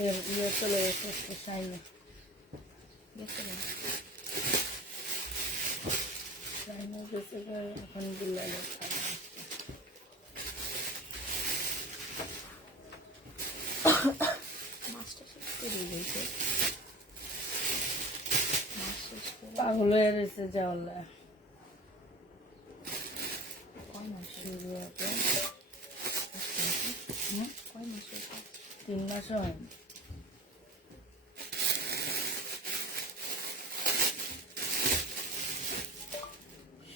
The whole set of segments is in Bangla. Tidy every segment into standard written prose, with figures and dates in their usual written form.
ইয়ে চলে গেছে একটু সাইনে সাইনে গেছে এখন বিল্লালের খাওয়া মাছটা শেষ করে দিয়েছে। মাছ শেষ করে পাগল হয়ে রয়েছে যাওয়ালা কয় মাস শুরু হবে কয় মাস হয়েছে? 3 মাস হয়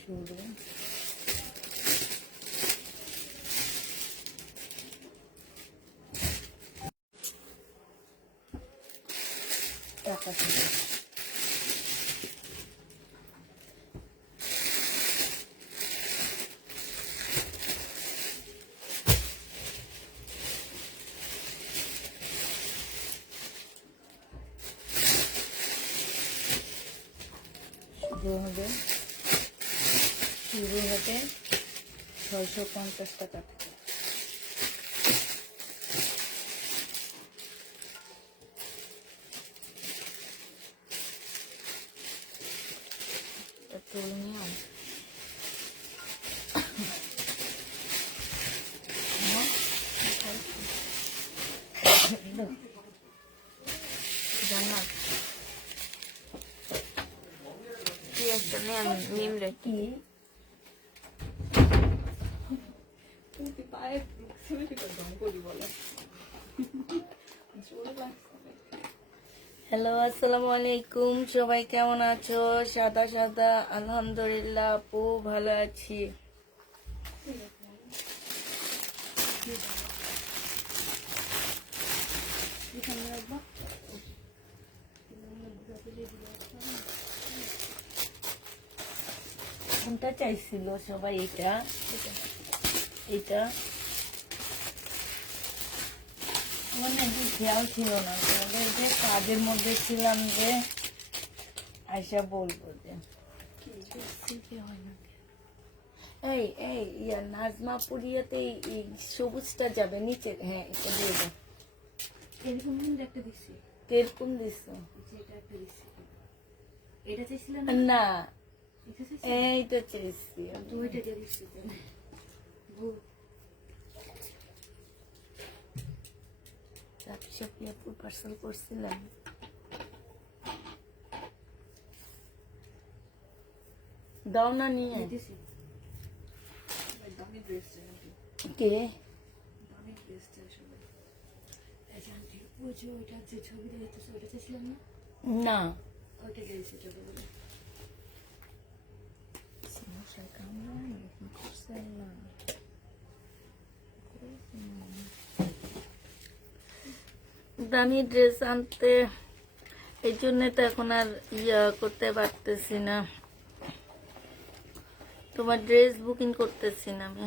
শুরু টাকা শুরু হবে 650 টাকা থেকে। পেট্রোল নিয়ে জান্নাত কি একটা নিম রে কি পায়ে করি বলে হ্যালো আসসালামু আলাইকুম, সবাই কেমন আছো? সাদা সাদা আলহামদুলিল্লাহ আপু ভালো আছি। কোনটা চাইছিল সবাই? এটা এটা আমার নাকি খেয়াল ছিল না, তোমাদের যে কাজের মধ্যে ছিলাম যে আয়সা বলবো যে এই এই ইয়া নাজমা পুরিয়াতে এই সবুজটা যাবে নিচে। হ্যাঁ এটা দিয়ে দাও। এরকম একটা দিচ্ছি, কিরকম দিছো? এটা একটা দিচ্ছি। এটা চাইছিল না এটা চাইছিল এইটা চাইছি আমি। তো ওইটা দিয়ে দিচ্ছি। ব্যবসা কি আপু পার্সেল করছিলাম? দাও না নিয়ে। দামি ড্রেস কে দামি ড্রেস আসলে ওই যে ওইটা যে ছবিটা দেখতেছে ওইটা চাইছিলাম না, না ওইটা দিয়েছি চলে বলে সমস্যা কামড়া এরকম করছিলাম। দামি ড্রেস আনতে এই জন্য তো এখন আর ইয়া করতে পারতেছি না, তোমার ড্রেস বুকিং করতেছি না আমি।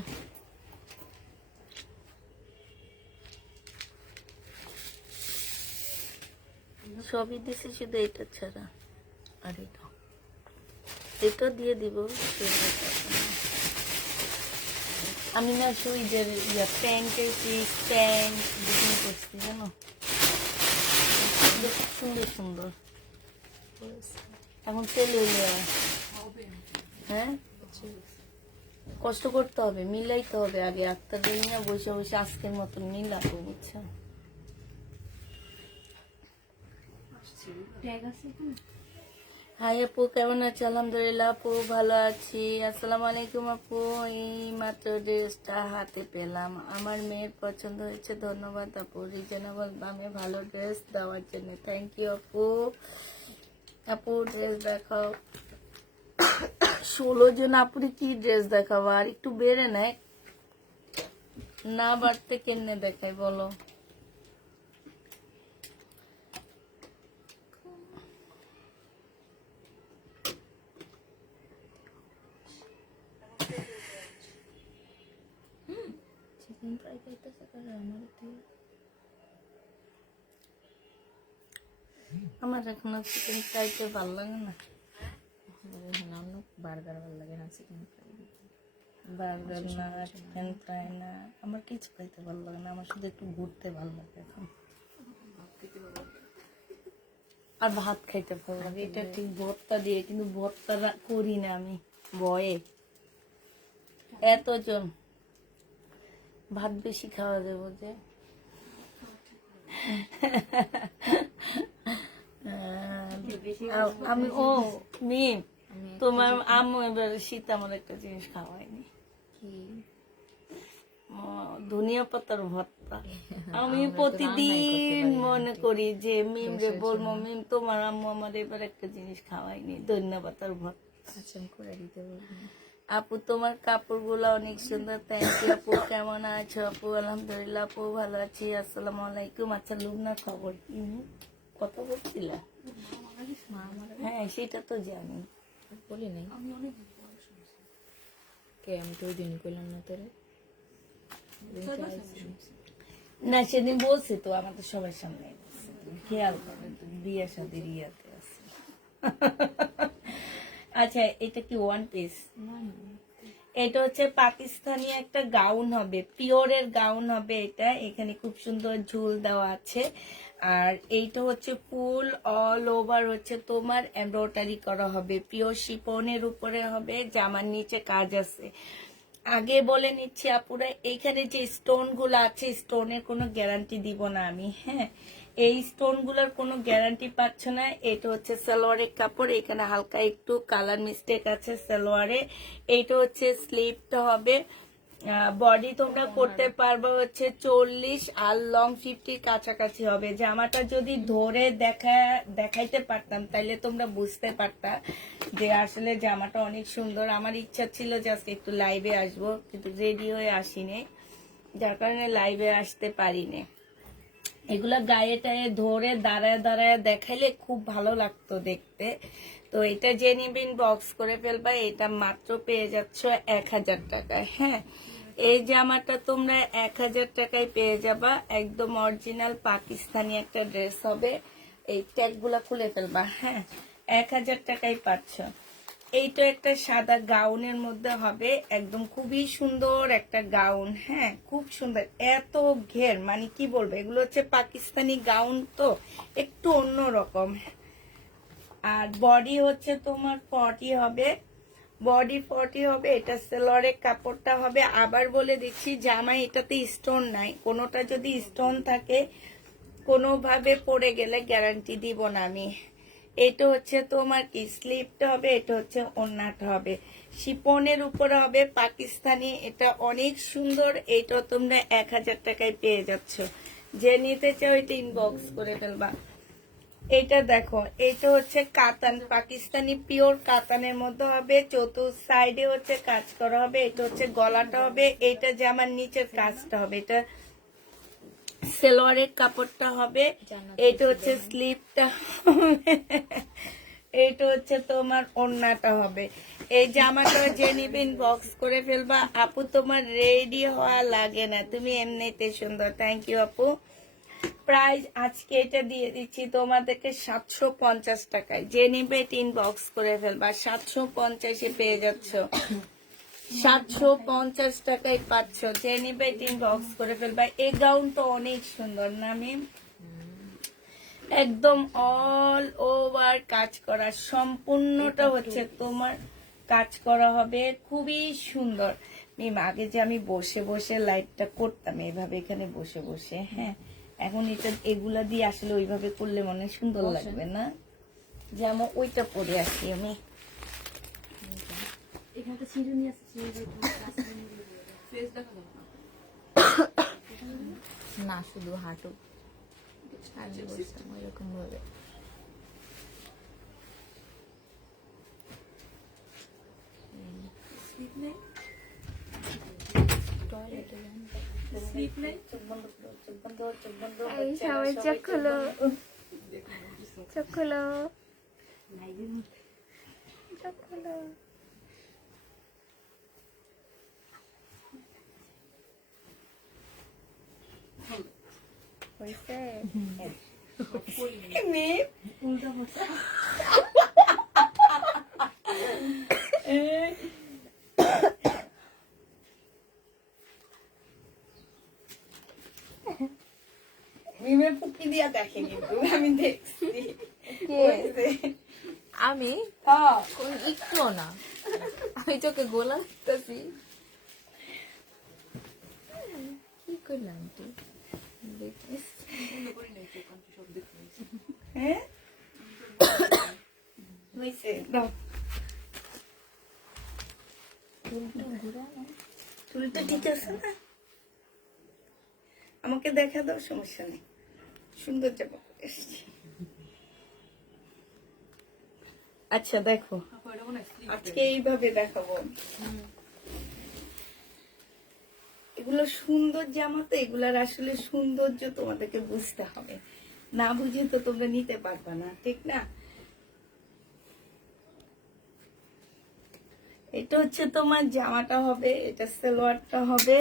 সবই দিছি শুধু এটা ছাড়া। আর এটা দিয়ে দিব। আমি না সুইজের প্যান্টের পিস প্যান্ট বুকিং করছি জানো, সুন্দর সুন্দর এখন তেলে হ্যাঁ কষ্ট করতে হবে, মিলাইতে হবে আগে। আক্তারদের নিয়ে বসে বসে আজকের মতন মিলাবো, বুঝছো? হাই আপু কেমন আছে? আলহামদুলিল্লাহ আপু ভালো আছি। আসসালামু আলাইকুম আপু, এই মাত্র ড্রেসটা হাতে পেলাম, আমার মেয়ের পছন্দ হয়েছে। ধন্যবাদ আপু রিজনেবল দামে ভালো ড্রেস দেওয়ার জন্য। থ্যাংক ইউ আপু। আপু ড্রেস দেখাও। 16 জন আপুরে কি ড্রেস দেখাবো? আর একটু বেড়ে নেয় না, বাড়তে কেনে দেখাই বলো? চিকেন ফ্রাই খাইতেছে কারণ আমার এখন চিকেন ফ্রাইতে ভালো লাগে না। বার্গার ভালো লাগে না, চিকেন ফ্রাই বার্গার না, চিকেন ফ্রাই না, আমার কিছু খাইতে ভালো লাগে না। আমার শুধু একটু ঘুরতে ভালো লাগে এখন। ভাবতে আর ভাত খাইতে ভালো লাগে, এটা ঠিক ভর্তা দিয়ে, কিন্তু ভর্তা করি না আমি ভয়ে। এতজন ভাত বেশি খাওয়া যাবে যে। আমি ও মিম, তোমার আম্মু এবার শীত আমার একটা জিনিস খাওয়ায়নি, কি ধনিয়া পাতার ভর্তা। আমি প্রতিদিন মনে করি যে মিম রে বলবো, মিম তোমার আম্মু আমার এবার একটা জিনিস খাওয়ায়নি, ধনিয়া পাতার ভর্তা। আচ্ছা আমি করে দিতে বলবো। আপু তোমার কাপড়গুলো অনেক সুন্দর, থ্যাংক ইউ আপু। কেমন আছো আপু? আলহামদুলিল্লাহ আপু ভালো আছি। আসসালামু আলাইকুম। আচ্ছা লুবনার খবর কি? কত বলছিলা? মা আমার হ্যাঁ সেটা তো জানি। বলি নাই, আমি অনেক কে আমি তো ওই দিন করলাম না তোরে। না সেদিন বলছি তো, আমাদের সবার সামনে বলছি। তুমি খেয়াল করো, বিয়ে শাদির ইয়াতে আছে। আচ্ছা এটা কি ওয়ান পিস? না না এটা হচ্ছে পাকিস্তানি একটা গাউন হবে, পিওরের গাউন হবে এটা। এখানে খুব সুন্দর ঝুল দেওয়া আছে। আর এইটা হচ্ছে ফুল অল ওভার হচ্ছে তোমার এমব্রয়ডারি করা হবে, পিওর শিফনের উপরে হবে, জামার নিচে কাজ আছে। আগে বলে নিচ্ছি আপুরা, এইখানে যে স্টোন গুলো আছে, স্টোনের কোনো গ্যারান্টি দিব না আমি, হ্যাঁ। এই স্টোন গুলার কোনো গ্যারান্টি পাচ্ছ না। এটা হচ্ছে সালোয়ারের কাপড়, এখানে হালকা একটু কালার মিস্টেক আছে সালোয়ারে। এইটা হচ্ছে স্লিভটা হবে। বডি তোমরা করতে পারবে হচ্ছে 40 আর লং 50 কাছাকাছি হবে। জামাটা যদি ধরে দেখাইতে পারতাম তাইলে তোমরা বুঝতে পারতা যে আসলে জামাটা অনেক সুন্দর। আমার ইচ্ছা ছিল যে আজকে একটু লাইভে আসবো, কিন্তু রেডি হয়ে আসিনি, যার কারণে লাইভে আসতে পারিনি। এগুলা গায়ে টায়ে ধরে দাঁড়ায় দাঁড়ায় দেখাইলে খুব ভালো লাগতো দেখতে। তো এটা যে নিবেন বক্স করে ফেলবা। এটা মাত্র পেয়ে যাচ্ছ 1000 টাকায়, হ্যাঁ। এই জামাটা তোমরা 1000 টাকায় পেয়ে যাবা, একদম অরিজিনাল পাকিস্তানি একটা ড্রেস হবে। এই ট্যাগ গুলা খুলে ফেলবা, হ্যাঁ। 1000 টাকায় পাচ্ছ। এইটা একটা সাদা গাউনের মধ্যে হবে, একদম খুবই সুন্দর একটা গাউন, হ্যাঁ খুব সুন্দর। এত ঘের মানে কি বলবো, এগুলো হচ্ছে পাকিস্তানি গাউন, তো একটু অন্যরকম। আর বডি হচ্ছে তোমার 40 হবে, বডি 40 হবে। এটা সেলরের কাপড়টা হবে। আবার বলে দিচ্ছি জামাই এটাতে স্টোন নাই, কোনোটা যদি স্টোন থাকে কোনোভাবে পড়ে গেলে গ্যারান্টি দিব না আমি। এটা হচ্ছে তোমার কি স্লিপটা হবে, এটা হচ্ছে ওড়নাটা হবে, শিপনের উপরে হবে পাকিস্তানি। এটা অনেক সুন্দর। এটা তোমরা 1000 টাকায় পেয়ে যাচ্ছ। যে নিতে চাও এটা ইনবক্স করে ফেলবা। এটা দেখো, এটা হচ্ছে কাতান, পাকিস্তানি পিওর কাতানের মধ্যে হবে। চতুর্থ সাইডে হচ্ছে কাজ করা হবে। এটা হচ্ছে গলাটা হবে, এটা জামার নিচের কাজটা হবে, এটা সেলোয়ারের কাপড়টা হবে। এটা হচ্ছে স্লিপটা হবে, এটা হচ্ছে তোমার ওড়নাটা হবে। এই জামাটা যে নিবেন বক্স করে ফেলবা। আপু তোমার রেডি হওয়া লাগে না, তুমি এমনিতে সুন্দর। থ্যাংক ইউ আপু। প্রাইস আজকে এটা দিয়ে দিচ্ছি তোমাদেরকে 750 টাকায়। যে নিবে তিন বক্স করে ফেলবা, 750-এ পেয়ে যাচ্ছ। 750 টাকায় পাচ্ছ, যে নিবে তিন বক্স করে ফেলবা। এই গাউন তো অনেক সুন্দর না মিম? একদম অল ওভার কাজ করা, সম্পূর্ণটা হচ্ছে তোমার কাজ করা হবে, খুবই সুন্দর। মিম আগে যে আমি বসে বসে লাইটটা করতাম এভাবে এখানে বসে বসে, হ্যাঁ এখন এটা এগুলা দিয়ে আসলে ওইভাবে করলে মনে হয় সুন্দর লাগবে না। যেমন ওইটা পরে আসি আমি। এখানটা চিরুনি আছে, না শুধু হাঁটু আমি বলতাম ওইরকম ভাবে। টয়লেটে এই সবাই চোখ খোলো, চোখ খোলো, চোখ খোলো। হয়েছে? মিমের পুকি দিয়া দেখে কিন্তু আমি দেখছি। কে? আমি হ্যাঁ একটুও না, আমি তোকে গোলা লাগতেছি। কি করলাম তুই দেখিস? হ্যাঁ হয়েছে দাও চুলটা ঘুরানো। চুলটা ঠিক আছে না আমাকে দেখা দাও সমস্যা নেই সুন্দর জামা পরে এসেছি আচ্ছা দেখো আজকে এইভাবে দেখাবো এগুলো সুন্দর জামা তো এগুলার আসলে সৌন্দর্য তোমাদেরকে বুঝতে হবে না বুঝে তো তোমরা নিতে পারবে না ঠিক না এটা হচ্ছে তোমার জামাটা হবে এটা সালোয়ারটা হবে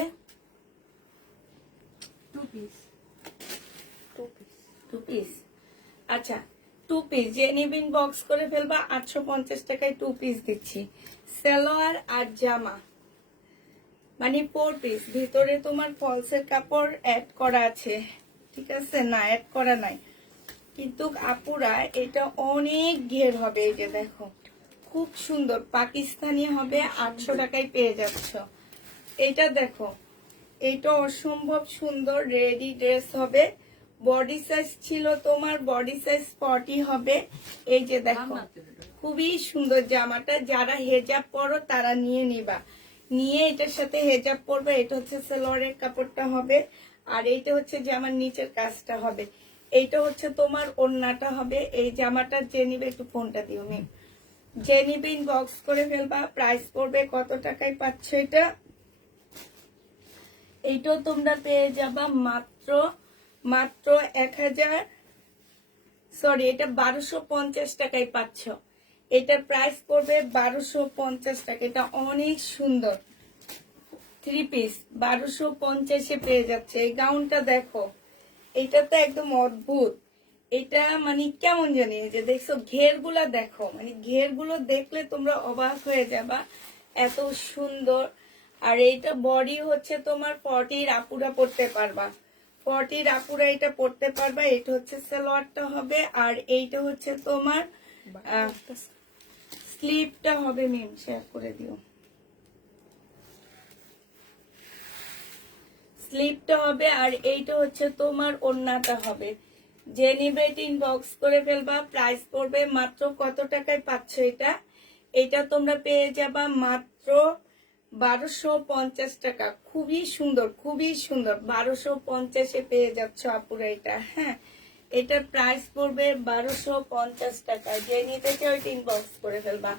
টু পিস আচ্ছা 2 পিস যে নিবিন বক্স করে ফেলবা 850 টাকায় 2 পিস দিচ্ছি সালোয়ার আর জামা মানে 4 পিস ভিতরে তোমার ফলসের কাপড় অ্যাড করা আছে ঠিক আছে না অ্যাড করা নাই কিন্তু আপুরা এটা অনেক ঘের হবে এই যে দেখো খুব সুন্দর পাকিস্তানি হবে 800 টাকায় পেয়ে যাচ্ছ এটা দেখো এটা অসম্ভব সুন্দর রেডি ড্রেস হবে বডি সাইজ ছিল তোমার বডি সাইজ 40 হবে এই যে দেখো খুবই সুন্দর জামাটা যারা হেজাব পরো তারা নিয়ে নিবা নিয়ে এটার সাথে হেজাব পরবে এটা হচ্ছে সালোয়ারের কাপড়টা হবে আর এইটা হচ্ছে জামার নিচের কাজটা হবে এইটা হচ্ছে তোমার ওড়নাটা হবে এই জামাটা যে নিবে একটু ফোনটা দিও মি যে নিবে ইনবক্স করে ফেলবা প্রাইস পড়বে কত টাকায় পাচ্ছ এটা এইটাও তোমরা পেয়ে যাবা মাত্র 1000 সরি এটা 1250 টাকায় পাচ্ছ এটার প্রাইস পড়বে 1250 টাকা এটা অনেক সুন্দর 3 পিস 1250 পেয়ে যাচ্ছে এই গাউনটা দেখো এটা তো একদম অদ্ভুত এটা মানে কেমন জানি এই যে দেখছো ঘেরগুলা দেখো মানে ঘেরগুলো দেখলে তোমরা অবাক হয়ে যাবা এত সুন্দর আর এইটা বডি হচ্ছে তোমার 40 আপুরা পড়তে পারবা 40 আপুরা এটা পড়তে পারবা এটা হচ্ছে সালোয়ারটা হবে আর এইটা হচ্ছে তোমার স্লিপটা হবে মিম শেয়ার করে দিও স্লিপটা হবে আর এইটা হচ্ছে তোমার ওড়নাটা হবে যে নিবে ইনবক্স করে ফেলবা প্রাইস পড়বে মাত্র কত টাকায় পাচ্ছ এটা এটা তোমরা পেয়ে যাবা মাত্র 1250 টাকা খুবই সুন্দর 1250 পেয়ে যাচ্ছ আপুরা এটা হ্যাঁ এটার প্রাইস পড়বে 1250 টাকা যে নিতে চাও ইনবক্স করে ফেলবা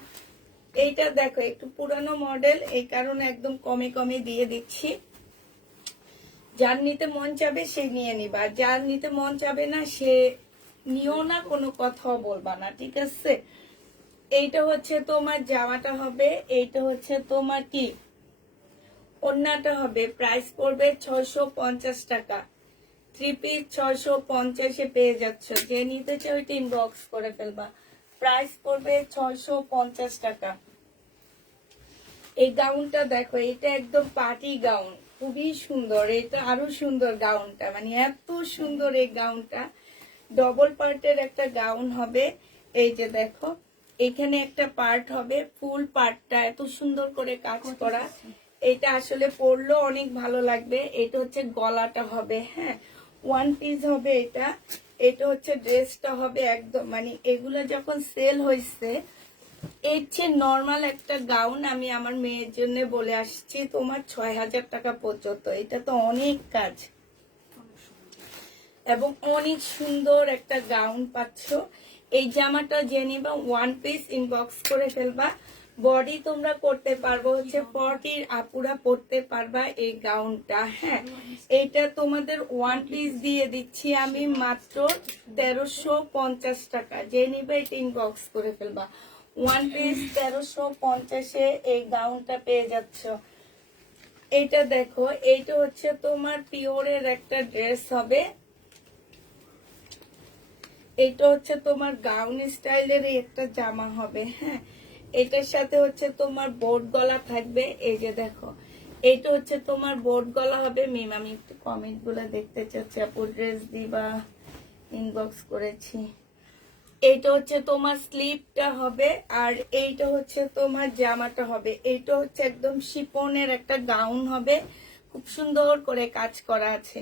এইটা দেখো একটু পুরানো মডেল এই কারণে একদম কমে কমে দিয়ে দিচ্ছি যার নিতে মন চাবে সে নিয়ে নিবা যার নিতে মন চাবে না সে নিও না কোনো কথাও বলবা না ঠিক আছে এইটা হচ্ছে তোমার জামাটা হবে এইটা হচ্ছে তোমার কি ওড়নাটা হবে প্রাইস পড়বে 650 টাকা 3 পিস 650 পেয়ে যাচ্ছ যে নিতে চাও এটা ইনবক্স করে ফেলবা প্রাইস পড়বে 650 টাকা এই গাউনটা দেখো এটা একদম পার্টি গাউন খুবই সুন্দর এটা আরো সুন্দর গাউনটা মানে এত সুন্দর এই গাউনটা ডবল পার্টের একটা গাউন হবে এই যে দেখো এখানে একটা পার্ট হবে ফুল পার্টটা এত সুন্দর করে কাজ করা এটা আসলে পরলেও অনেক ভালো লাগবে এটা হচ্ছে গলাটা হবে হ্যাঁ 1 পিস হবে এটা এটা হচ্ছে ড্রেসটা হবে একদম মানে এগুলো যখন সেল হয়েছে এর চেয়ে নর্মাল একটা গাউন আমি আমার মেয়ের জন্য বলে আসছি তোমার 6000 টাকা পর্যন্ত এটা তো অনেক কাজ এবং অনেক সুন্দর একটা গাউন পাচ্ছ এই জামাটা যে নিবা 1 পিস ইনবক্স করে ফেলবা বডি তোমরা করতে পারবো হচ্ছে 40 আপুরা পড়তে পারবা এই গাউনটা হ্যাঁ এইটা তোমাদের 1 পিস দিয়ে দিচ্ছি আমি মাত্র 1350 টাকা যে নিবে এটা ইনবক্স করে ফেলবা 1 পিস 1350 এই গাউনটা পেয়ে যাচ্ছ এইটা দেখো এইটা হচ্ছে তোমার পিওরের একটা ড্রেস হবে এইটা হচ্ছে তোমার গাউন স্টাইলের একটা জামা হবে হ্যাঁ এটার সাথে হচ্ছে তোমার বোর্ড গলা থাকবে এই যে দেখো এইটা হচ্ছে তোমার বোর্ড গলা হবে মিম আমি একটু কমেন্ট গুলো দেখতে চাচ্ছি আপু ড্রেস দিবা ইনবক্স করেছি এইটা হচ্ছে তোমার স্লিপটা হবে, আর এইটা হচ্ছে তোমার জামাটা হবে। এইটা হচ্ছে একদম শিফনের একটা গাউন হবে, খুব সুন্দর করে কাজ করা আছে।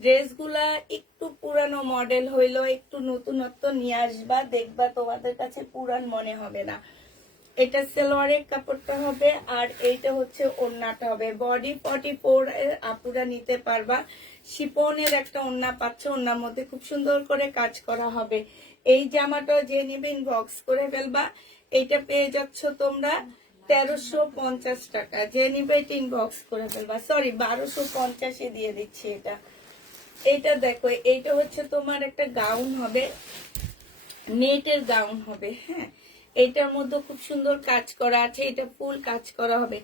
ড্রেসগুলা একটু পুরানো মডেল হইলো, একটু নতুনত্ব নিয়ে আসবা, দেখবা তোমাদের কাছে পুরান মনে হবে না। এটা সালোয়ারের কাপড়টা হবে, আর এইটা হচ্ছে ওড়নাটা হবে। বডি 44 এর আপুরা নিতে পারবা। শিপনের একটা ওড়না পাচ্ছ, ওড়নার মধ্যে খুব সুন্দর করে কাজ করা হবে। এই জামাটা যে নিবে ইনবক্স করে ফেলবা। এইটা পেয়ে যাচ্ছ তোমরা 1350 টাকা। যে নিবে এটা ইনবক্স করে ফেলবা। সরি, 1250 দিয়ে দিচ্ছি এটা। এইটা দেখো, এইটা হচ্ছে তোমার একটা গাউন হবে, নেটের গাউন হবে। হ্যাঁ, এটার মধ্যে খুব সুন্দর কাজ করা আছে, এটা ফুল কাজ করা হবে।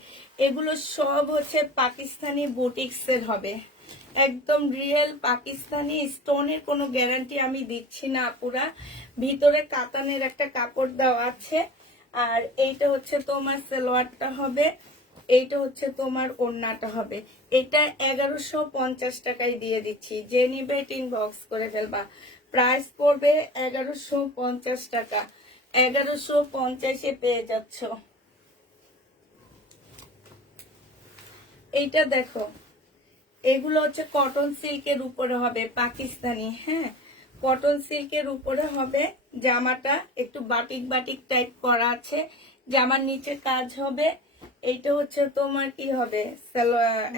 এগুলো সব হচ্ছে পাকিস্তানি বুটিক্স এর হবে, একদম রিয়েল পাকিস্তানি। স্টোনের কোনো গ্যারান্টি আমি দিচ্ছি না আপুরা। ভিতরে কাতানের একটা কাপড় দেওয়া আছে। আর এইটা হচ্ছে তোমার সালোয়ারটা হবে, এইটা হচ্ছে তোমার ওড়নাটা হবে। এটা 1150 টাকায় দিয়ে দিচ্ছি। যে নিবে ইনবক্স করে ফেলবা। প্রাইস পড়বে 1150 টাকা। 1150-এ পেয়ে যাচ্ছ। এইটা দেখো, এগুলো হচ্ছে কটন সিল্কের উপরে হবে, পাকিস্তানি। হ্যাঁ, কটন সিল্কের উপরে হবে। জামাটা একটু বাটিক বাটিক টাইপ করা আছে, জামার নিচে কাজ হবে। এইটা হচ্ছে তোমার কি হবে,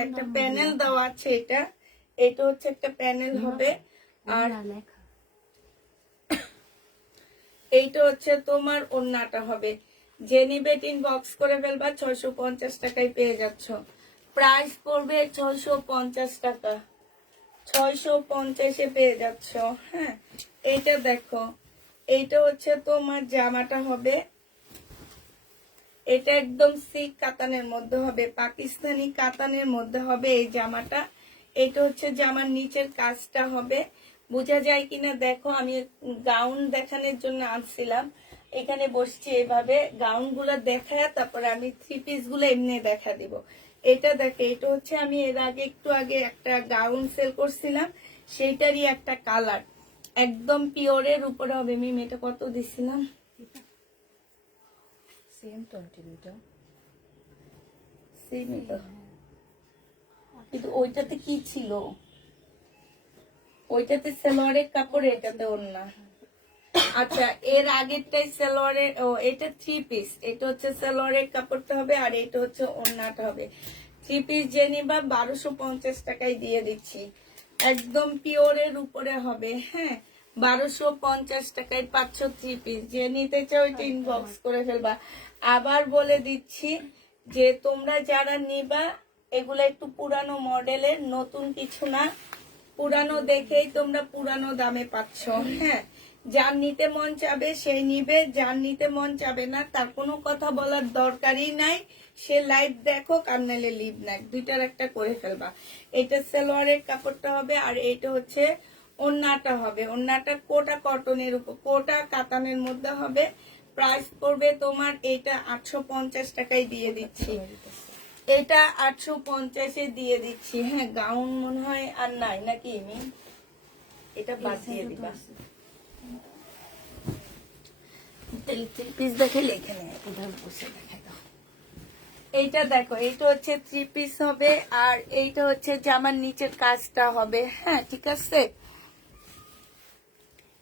একটা প্যানেল দেওয়া আছে। এটা হচ্ছে একটা প্যানেল হবে। আর এইটা হচ্ছে তোমার ওড়নাটা হবে। যে নিবে ইনবক্স করে ফেলবা। 650 টাকায় পেয়ে যাচ্ছ। প্রাইস পড়বে 650 টাকা। 650-এ পেয়ে যাচ্ছ। হ্যাঁ, এইটা দেখো, এইটা হচ্ছে তোমার জামাটা হবে। এটা একদম সিক কাতানের মধ্যে হবে, পাকিস্তানি কাতানের মধ্যে হবে এই জামাটা। এটা হচ্ছে জামার নিচের কাজটা হবে। বোঝা যায় কিনা দেখো, আমি গাউন দেখানোর জন্য আনছিলাম, এখানে বসছি এইভাবে গাউন গুলা দেখায়, তারপরে আমি থ্রি পিস গুলো এমনি দেখা দিব। এটা দেখে, এটা হচ্ছে আমি এর আগে একটু আগে একটা গাউন সেল করছিলাম, সেইটারই একটা কালার, একদম পিওরের উপরে হবে। মিম এটা কত দিছিলাম? সেম 22টা সেমই তো, কিন্তু ওইটাতে কি ছিল? ওইটাতে সালোয়ারের কাপড়, এটাতে ওড়না। আচ্ছা, এর আগেরটাই সালোয়ারের, ও এটা থ্রি পিস। এটা হচ্ছে সালোয়ারের কাপড়টা হবে, আর এটা হচ্ছে ওড়নাটা হবে। থ্রি পিস যে নিবা 1250 টাকায় দিয়ে দিচ্ছি। একদম পিওরের উপরে হবে। হ্যাঁ, 1250 টাকায় পাচ্ছ থ্রি পিস। যে নিতে চাও ওইটা ইনবক্স করে ফেলবা। আবার বলে দিচ্ছি যে তোমরা যারা নিবা, এগুলা একটু পুরানো মডেলের, নতুন কিছু না। পুরানো দেখেই তোমরা পুরানো দামে পাচ্ছ। হ্যাঁ, যার নিতে মন চাবে সেই নিবে, যার নিতে মন চাবে না তার কোনো কথা বলার দরকারই নাই। সে লাইভ দেখো, আর নাইলে লিভ নাই, দুইটার একটা করে ফেলবা। এটা সালোয়ারের কাপড়টা হবে, আর এটা হচ্ছে ওড়নাটা হবে। ওড়নাটা কোটা কটনের উপর, কোটা কাতানের মধ্যে হবে। প্রাইস পড়বে তোমার এটা 850 টাকায় দিয়ে দিচ্ছি। এটা 850-এ দিয়ে দিচ্ছি। হ্যাঁ, গাউন মনে হয় আর নাই নাকি? এটা বাদ দিয়ে দিবা। পিস দেখে লিখে নেয়, উধার বসে দেখাই দাও। এইটা দেখো, এইটা হচ্ছে থ্রি পিস হবে, আর এইটা হচ্ছে জামার নিচের কাজটা হবে। হ্যাঁ, ঠিক আছে।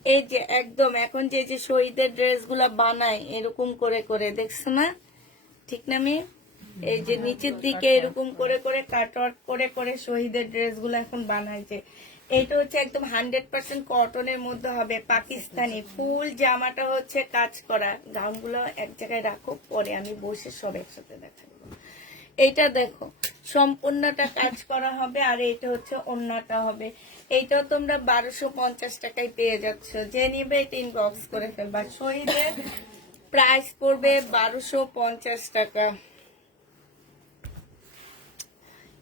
এই যে একদম এখন যে যে শহীদের ড্রেস গুলা বানায় এরকম করে করে, দেখছো না? ঠিক না মেয়ে? এই যে নিচের দিকে এরকম করে করে কাটওয়ার্ক করে করে শহীদের ড্রেস গুলো এখন বানাইছে। এটা হচ্ছে একদম 100% কটনের মধ্যে হবে, পাকিস্তানি। ফুল জামাটা হচ্ছে কাজ করা। গাউন গুলো এক জায়গায় রাখো, পরে আমি বসে সব একসাথে দেখা দেবো। এইটা দেখো, সম্পূর্ণটা কাজ করা হবে, আর এইটা হচ্ছে ওড়নাটা হবে। এইটাও তোমরা 1250 টাকায় পেয়ে যাচ্ছ। যে নিবে এটা ইনবক্স করে ফেলবা। শহীদের প্রাইস পড়বে 1250 টাকা।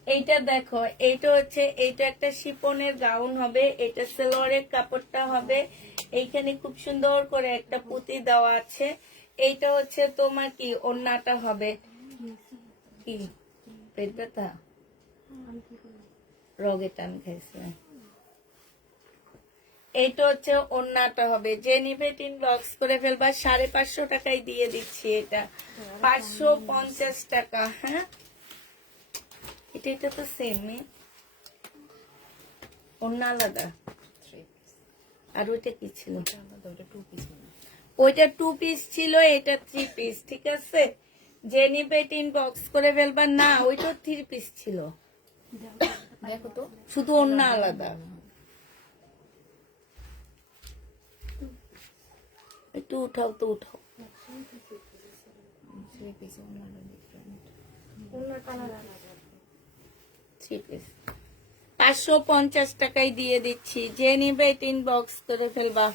এইটা দেখো, এইটা হচ্ছে, এইটা একটা শিপনের গাউন হবে। এটা সালোয়ারের কাপড়টা হবে। এইখানে খুব সুন্দর করে একটা পুঁতি দেওয়া আছে। এইটা হচ্ছে তোমার কি ওড়নাটা হবে। কি পেট ব্যথা? রগে টান খাইছে। এইটা হচ্ছে ওড়নাটা হবে, যে নিবে ইনবক্স করে ফেলবা। 550 টাকায় দিয়ে দিচ্ছি এটা, 550 টাকা। হ্যাঁ, এটা তো সেম, ওড়না আলাদা। আর ওইটা কি ছিল? ওইটা 2 পিস ছিল, এটা 3 পিস। ঠিক আছে, যে নিবে ইনবক্স করে ফেলবা। না, ওইটা 3 পিস ছিল, দেখো তো, শুধু ওড়না আলাদা। একটু উঠাও তো, উঠাও। 3 পিস 550 টাকায় দিয়ে দিচ্ছি, যে নিবে ইনবক্স করে ফেলবা।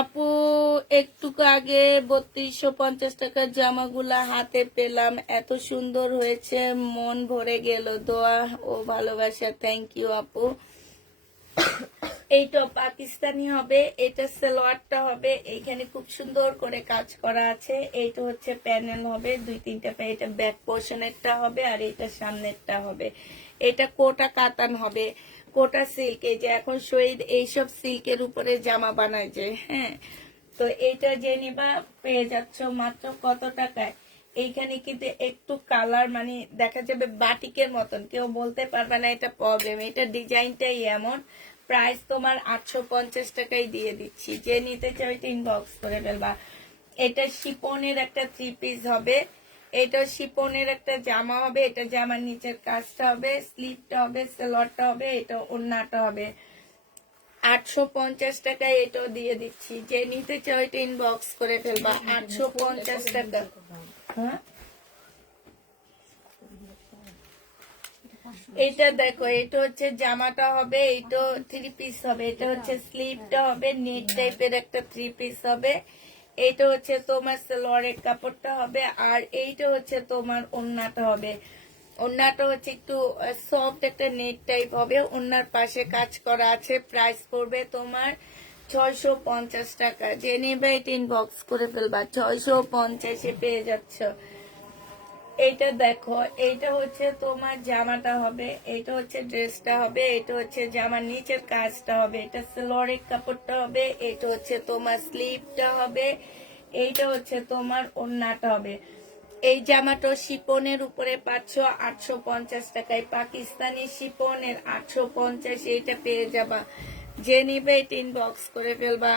আপু একটু আগে 3250 টাকার জামাগুলা হাতে পেলাম, এত সুন্দর হয়েছে, মন ভরে গেল। দোয়া ও ভালোবাসা, থ্যাংক ইউ আপু। এইটা পাকিস্তানি হবে, এটা সালোয়ারটা হবে, এইখানে খুব সুন্দর করে কাজ করা আছে। এইটা হচ্ছে প্যানেল হবে 2-3টা, এটা ব্যাক পোর্শনেরটা হবে, আর এটা সামনেরটা হবে। এটা কোটা কাতান হবে, কোটা সিল্ক। এই যে এখন শহীদ এইসব সিল্কের উপরে জামা বানায় যে, হ্যাঁ। তো এইটা যে নিবা পেয়ে যাচ্ছ মাত্র কত টাকায়। এইখানে কিন্তু একটু কালার মানে দেখা যাবে বাটিকের মতন, কেউ বলতে পারবে না এটা প্রবলেম। এটা ডিজাইনটাই এমন। প্রাইস তোমার 850 টাকায় দিয়ে দিচ্ছি, যে নিতে চাও এটা ইনবক্স করে ফেলবা। এটা শিপনের একটা 3 পিস হবে, এটা শিপনের একটা জামা হবে, এটা জামার নিচের কাজটা হবে, স্লিভটা হবে, সালোয়ারটা হবে, এটা ওড়নাটা হবে। 850 টাকায় এটাও দিয়ে দিচ্ছি, যে নিতে চাও এটা ইনবক্স করে ফেলবা। 850 টাকা। হ্যাঁ, এটা দেখো, এটা হচ্ছে জামাটা হবে, এটা 3 পিস হবে, এটা হচ্ছে স্লিভটা হবে, নেট টাইপের একটা 3 পিস হবে, এটা হচ্ছে তোমার সালোয়ারের কাপড়টা হবে, আর এইটা হচ্ছে তোমার ওড়নাটা হবে। ওড়নাটা হচ্ছে একটু সফট একটা নেট টাইপ হবে, ওড়নার পাশে কাজ করা আছে। প্রাইস পড়বে তোমার 650 টাকা, যে নেবে এটা ইনবক্স করে ফেলবা। 650-এ পেয়ে যাচ্ছ। এইটা দেখো, এইটা হচ্ছে তোমার জামাটা হবে, এইটা হচ্ছে ড্রেসটা হবে, এটা হচ্ছে জামার নিচের কাজটা হবে, এটা সালোয়ারের কাপড়টা হবে, এটা হচ্ছে তোমার স্লিভটা হবে, এইটা হচ্ছে তোমার ওড়নাটা হবে। এই জামাটা শিপনের উপরে পাচ্ছ 850 টাকায়, পাকিস্তানি শিপনের 850, এইটা পেয়ে যাবা। যে নিবে এটা ইনবক্স করে ফেলবা।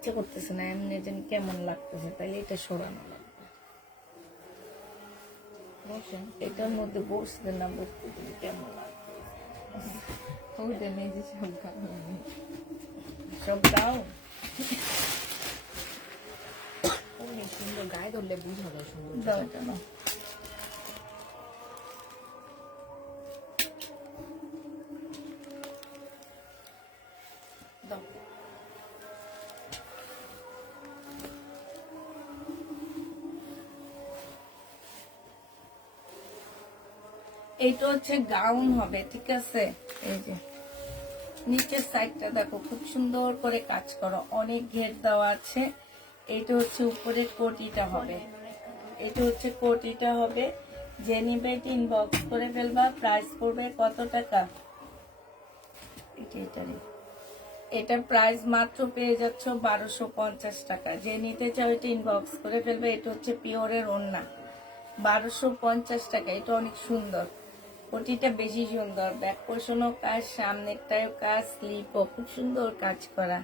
ইচ্ছে করতেছে না, এমনি যেন কেমন লাগতেছে, তাইলে এটা সরানো লাগবে। এটার মধ্যে বসতে না বসতে তুমি কেমন লাগবে। সব দাও, অনেক সুন্দর, গায়ে ধরলে বুঝা যায় সুন্দর। দাও এটা নাও। দাও। এইটা হচ্ছে গাউন হবে, ঠিক আছে। এই যে নিচের সাইডটা দেখো, খুব সুন্দর করে কাজ করো, অনেক ঘের দেওয়া আছে। এইটা হচ্ছে উপরে কোটিটা হবে, এটা হচ্ছে কোটিটা হবে। যে নিবে ইনবক্স করে ফেলবা। প্রাইস পড়বে কত টাকা? এটার প্রাইস মাত্র পেয়ে যাচ্ছ 1250 টাকা। যে নিতে চাও এটা ইনবক্স করে ফেলবে। এটা হচ্ছে পিওরের ওড়না, 1250 টাকা। এটা অনেক সুন্দর, কোটিটা বেশি সুন্দর, ব্যাক পোর্শনও কাজ, সামনেরটাও কাজ, স্লিপও খুব সুন্দর কাজ করা।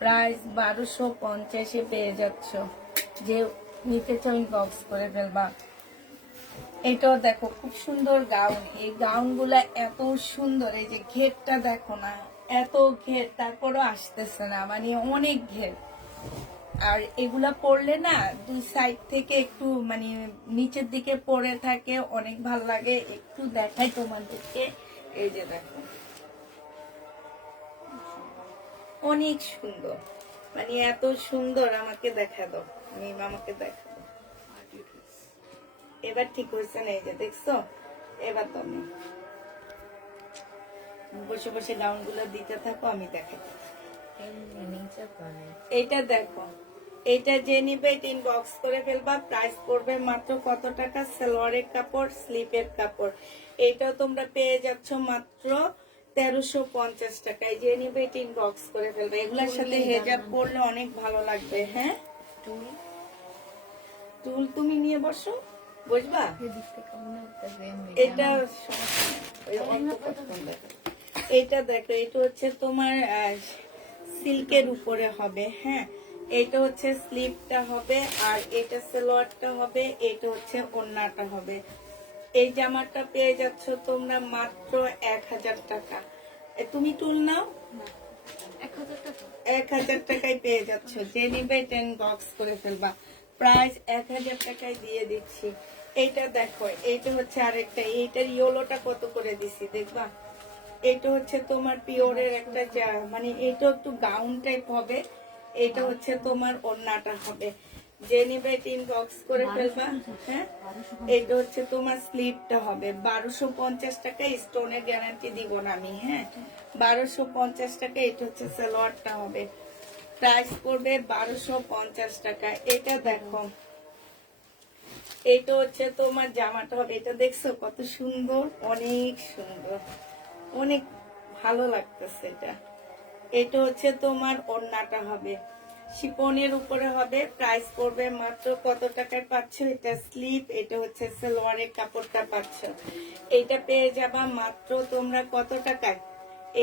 প্রাইস 1250-এ পেয়ে যাচ্ছ, যে নিতে চাও ইনবক্স করে ফেলবা। এটাও দেখো, খুব সুন্দর গাউন। এই গাউন গুলা এত সুন্দর, এই যে ঘেরটা দেখো না, এত ঘের, তারপরও আসতেছে না, মানে অনেক ঘের। আর এগুলা পরলে না দুই সাইড থেকে একটু মানে নিচের দিকে পরে থাকে, অনেক ভালো লাগে। একটু দেখাই তোমাদেরকে, এই যে দেখো, অনেক সুন্দর, মানে এত সুন্দর। আমাকে দেখা দাও, আমাকে দেখা দাও। এবার ঠিক হয়েছে না, এই যে দেখছো। এবার তুমি বসে বসে গাউন গুলো দিতে থাকো, আমি দেখাই। এইটা দেখো, এটা যে নিবে ইনবক্স করে ফেলবা। প্রাইস পড়বে মাত্র কত টাকা? সালোয়ারের কাপড়, স্লিপের কাপড়, এটা তোমরা পেয়ে যাচ্ছ মাত্র 1350 টাকায়। যে নিবে ইনবক্স করে ফেলবে। এগুলোর সাথে হেজাব পরলে অনেক ভালো লাগবে। হ্যাঁ, টুল টুল তুমি নিয়ে বসো, বসবা। এদিক থেকে মনে হচ্ছে এটা সমস্যা নেই, ওই অল্প কতক্ষণ দেখো। এটা দেখো, এটা হচ্ছে তোমার সিল্কের উপরে হবে। হ্যাঁ, এটা হচ্ছে স্লিপটা হবে, আর এটা সালোয়ারটা হবে, এটা হচ্ছে ওড়নাটা হবে। এই জামাটা পেয়ে যাচ্ছ তোমরা মাত্র 1000 টাকা। তুমি টুল নাও, 1000 টাকা। 1000 টাকায় পেয়ে যাচ্ছ। যে নিবে 10 বক্স করে ফেলবা। প্রাইস 1000 টাকায় দিয়ে দিচ্ছি। এইটা দেখো, এইটা হচ্ছে আরেকটা, এইটার ইয়েলোটা কত করে দিছি দেখবা। এটা হচ্ছে তোমার পিওরের একটা মানে এটা একটু গাউন টাইপ হবে। এটা হচ্ছে তোমার ওড়নাটা হবে। যে নিবে 3 বক্স করে ফেলবা। হ্যাঁ, এটা হচ্ছে তোমার স্লিপটা হবে 1250 টাকা। স্টোনের গ্যারান্টি দিব না আমি। হ্যাঁ, 1250 টাকা। এটা হচ্ছে সালোয়ারটা হবে। প্রাইস পড়বে 1250 টাকা। এটা দেখো, এটা হচ্ছে তোমার জামাটা হবে। এটা দেখছো কত সুন্দর, অনেক সুন্দর, অনেক ভালো লাগতেছে এটা। এটা হচ্ছে তোমার ওড়নাটা হবে, শিপনের উপরে হবে। প্রাইস পড়বে মাত্র কত টাকায় পাচ্ছ? এটা স্লিপ, এটা হচ্ছে সালোয়ারের কাপড়টা পাচ্ছ। এটা পেয়ে যাবা মাত্র তোমরা কত টাকায়?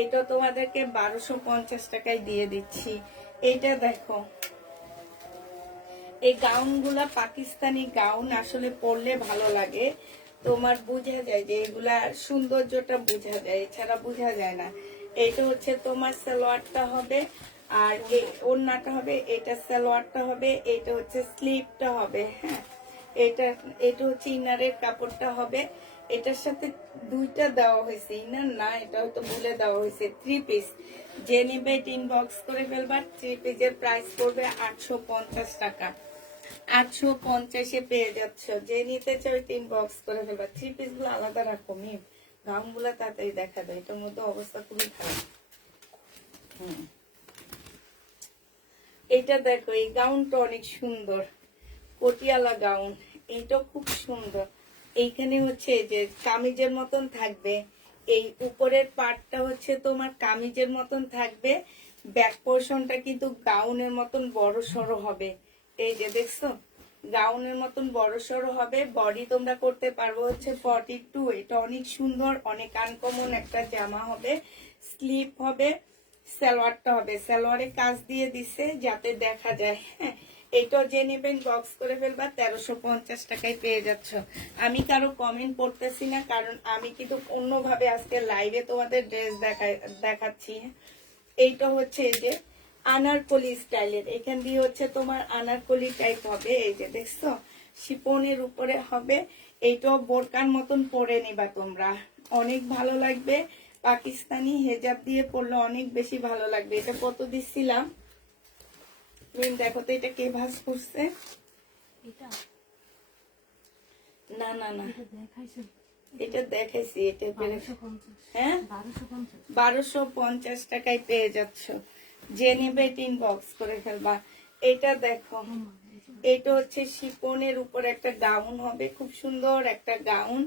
এটা তোমাদেরকে 1250 টাকায় দিয়ে দিচ্ছি। এটা দেখো, এই গাউন গুলা পাকিস্তানি গাউন, আসলে পরলে ভালো লাগে। তোমার বোঝা যায় যে এগুলা সৌন্দর্যটা বোঝা যায়, এছাড়া বোঝা যায় না। এটা হচ্ছে তোমার সালোয়ারটা হবে, আর ওড়নাটা হবে। এটা সালোয়ারটা হবে, এটা হচ্ছে স্লিপটা হবে। হ্যাঁ, এটা এটা হচ্ছে ইনারের কাপড়টা হবে। এটার সাথে দুইটা দেওয়া হয়েছে, ইনার না, এটা হয়তো ভুলে দেওয়া হয়েছে। 3 পিস। যে নিবে 3 বক্স করে ফেলবা। 3 পিসের প্রাইস পড়বে 850 টাকা। 850-এ পেয়ে যাচ্ছ। যে নিতে চাও 3 বক্স করে ফেলবা। 3 পিস গুলো আলাদা রাখো মিম, গাউন গুলা তাড়াতাড়ি দেখা যায়। এটার মধ্যে অবস্থা খুবই খারাপ। এটা দেখো, এই গাউনটা অনেক সুন্দর, পটিয়ালা গাউন। এইটা খুব সুন্দর। এইখানে হচ্ছে যে কামিজের মতন থাকবে। এই উপরের পার্টটা হচ্ছে তোমার কামিজের মতন থাকবে। ব্যাক পোর্শনটা কিন্তু গাউনের মতন বড় সড়ো হবে। এই যে দেখছো, গাউনের মতন বড় সড়ো হবে। বডি তোমরা করতে পারবো হচ্ছে 42। এটা অনেক সুন্দর, অনেক আনকমন একটা জামা হবে। স্লিপ হবে, সালোয়ারটা হবে। সালোয়ারে কাজ দিয়ে দিছে যাতে দেখা যায়। হ্যাঁ, এইটাও যে নেবেন বক্স করে ফেলবা। 1350 টাকায় পেয়ে যাচ্ছ। আমি কারো কমেন্ট পড়তেছি না, কারণ আমি কিন্তু অন্যভাবে আজকে লাইভে তোমাদের ড্রেস দেখাচ্ছি। এইটা হচ্ছে এই যে আনারকলি স্টাইলের, এখান দিয়ে হচ্ছে তোমার আনারকলি টাইপ হবে। এই যে দেখছো, শিপনের উপরে হবে। এইটাও বোরকার মতন পরে নিবা তোমরা, অনেক ভালো লাগবে। পাকিস্তানি হেজাব দিয়ে পরলে অনেক বেশি ভালো লাগবে। এটা কত দিচ্ছিলাম দেখো তো, এটা কে ভাঁজ করছে? এটা না না না, দেখাইছো? এটা দেখাইছি। এটা 1250। হ্যাঁ, 1250। 1250 টাকায় পেয়ে যাচ্ছ। যে নেবে 3 বক্স করে ফেলবা। এটা দেখো, এটা হচ্ছে শিপনের উপর একটা গাউন হবে, খুব সুন্দর একটা গাউন।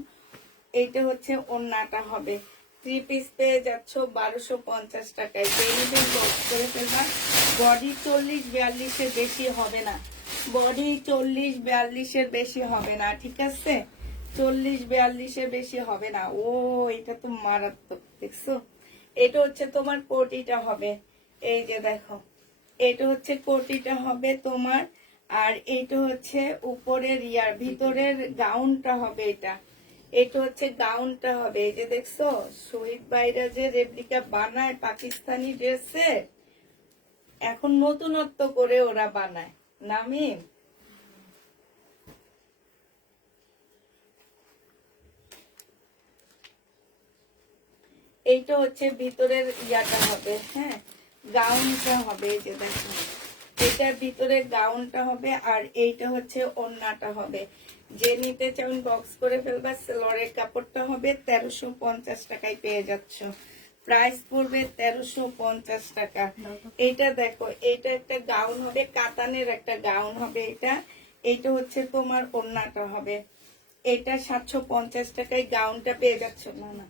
এইটা হচ্ছে ওড়নাটা হবে। 3 পিস পেয়ে যাচ্ছ 1250 টাকায়। যে নেবে বক্স করে ফেলবা। বডি 40-42-এর বেশি হবে না, বডি 40-42-এর বেশি হবে না, ঠিক আছে? 40-42-এর বেশি হবে না। ও, এটা তো মারাত্মক, দেখছো? এটা হচ্ছে তোমার কোটিটা হবে। এই যে দেখো, এটা হচ্ছে কোটিটা হবে তোমার, আর এটা হচ্ছে উপরের ভিতরের গাউনটা হবে। এটা হচ্ছে গাউনটা হবে। এই যে দেখছো, শহীদ ভাইরা যে রেপ্লিকা বানায় পাকিস্তানি ড্রেসে, এখন নতুনত্ব করে ওরা বানায় নামি। এইটা হচ্ছে ভিতরের ইয়াটা হবে। হ্যাঁ, গাউনটা হবে। এই যে দেখো, এটার ভিতরে গাউনটা হবে, আর এইটা হচ্ছে ওড়নাটা হবে। যে নিতে চান বক্স করে ফেলবা। সালোয়ারের কাপড়টা হবে 1350 টাকায় পেয়ে যাচ্ছ। প্রাইস পড়বে 1350 টাকা। এটা দেখো, এটা একটা গাউন হবে, কাতানের একটা গাউন হবে। এটা হচ্ছে তোমার ওড়নাটা হবে। এটা 750 টাকায় গাউনটা পেয়ে যাচ্ছ। না না,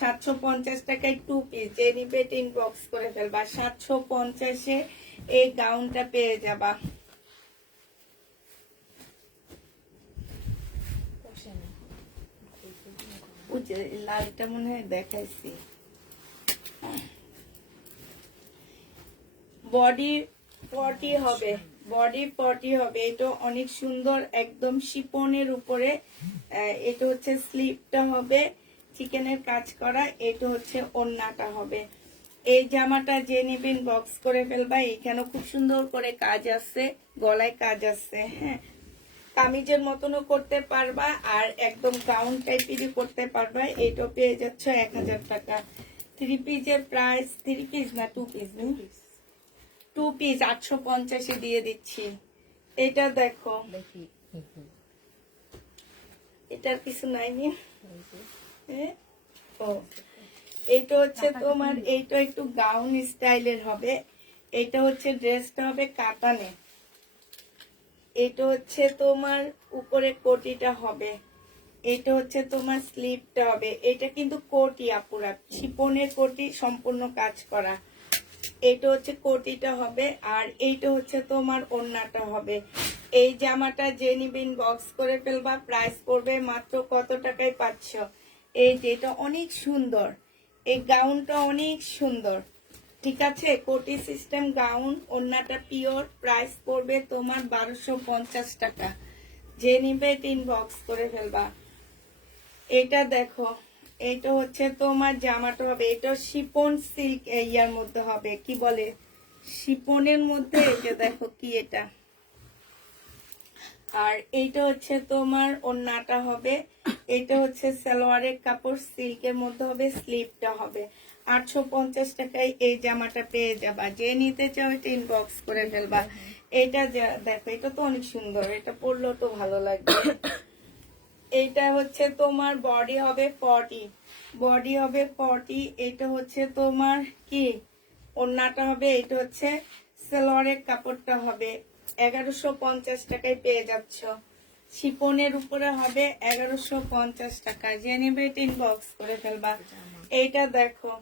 750 টাকায় 2 পিস, যে নিবে ইনবক্স করে ফেলবা। 750-এ এই গাউনটা পেয়ে যাবা। লালটা মনে হয় দেখাইছি। বডি 40 হবে, বডি 40 হবে। এটা অনেক সুন্দর, একদম শিপনের উপরে। এটা হচ্ছে স্লিপটা হবে চিকেনের কাজ করা। এটা হচ্ছে ওড়নাটা হবে। এই জামাটা যে নিবেন বক্স করে ফেলবা। এখানে খুব সুন্দর করে কাজ আছে, গলায় কাজ আছে। হ্যাঁ, কামিজের মতনও করতে পারবা, আর একদম গাউন টাইপেরই করতে পারবা। এটা পেয়ে যাচ্ছ 1000 টাকা। 3 পিসের প্রাইস, 3 পিস না 2 পিস, 2 পিস 850-এ দিয়ে দিচ্ছি। এটা দেখো, এটার কিছু নাইনি। ও, এটা হচ্ছে তোমার, এইটা একটু গাউন স্টাইলের হবে। এটা হচ্ছে ড্রেসটা হবে কাতানে। এটা হচ্ছে তোমার উপরে কোটিটা হবে। এটা হচ্ছে তোমার স্লিপটা হবে। এটা কিন্তু কোটি আপুরা, শিপনের কোটি, সম্পূর্ণ কাজ করা। এটা হচ্ছে কোটিটা হবে, আর এইটা হচ্ছে তোমার ওড়নাটা হবে। এই জামাটা যে নিবেন বক্স করে ফেলবা। প্রাইস পড়বে মাত্র কত টাকায় পাচ্ছ? এই যে এটা অনেক সুন্দর, এই গাউনটা অনেক সুন্দর। ঠিক আছে, কোটি সিস্টেম গাউন, ওড়নাটা পিওর। প্রাইস পড়বে তোমার 1250 টাকা। যে নিবে ইনবক্স করে ফেলবা। এটা দেখো, এটা হচ্ছে তোমার জামাটা হবে। এটা শিপন সিল্ক ইয়ার মধ্যে হবে, কি বলে, শিপনের মধ্যে। এটা দেখো কি এটা। আর এইটা হচ্ছে তোমার ওড়নাটা হবে। এটা হচ্ছে সালোয়ারের কাপড়, সিল্কের মধ্যে হবে। স্লিপটা হবে। 850 টাকায় এই জামাটা পেয়ে যাবা। যে নিতে চাও এটা ইনবক্স করে ফেলবা। এটা দেখো, এটা তো অনেক সুন্দর, এটা পরলেও তো ভালো লাগবে। এইটা হচ্ছে তোমার বডি হবে 40, বডি হবে 40। এটা হচ্ছে তোমার কি ওড়নাটা হবে। এটা হচ্ছে সালোয়ারের কাপড়টা হবে। 1150 টাকায় পেয়ে যাচ্ছ। শিপনের উপরে হবে 1150 টাকা। যে নেবে এটা ইনবক্স করে ফেলবা। এইটা দেখো,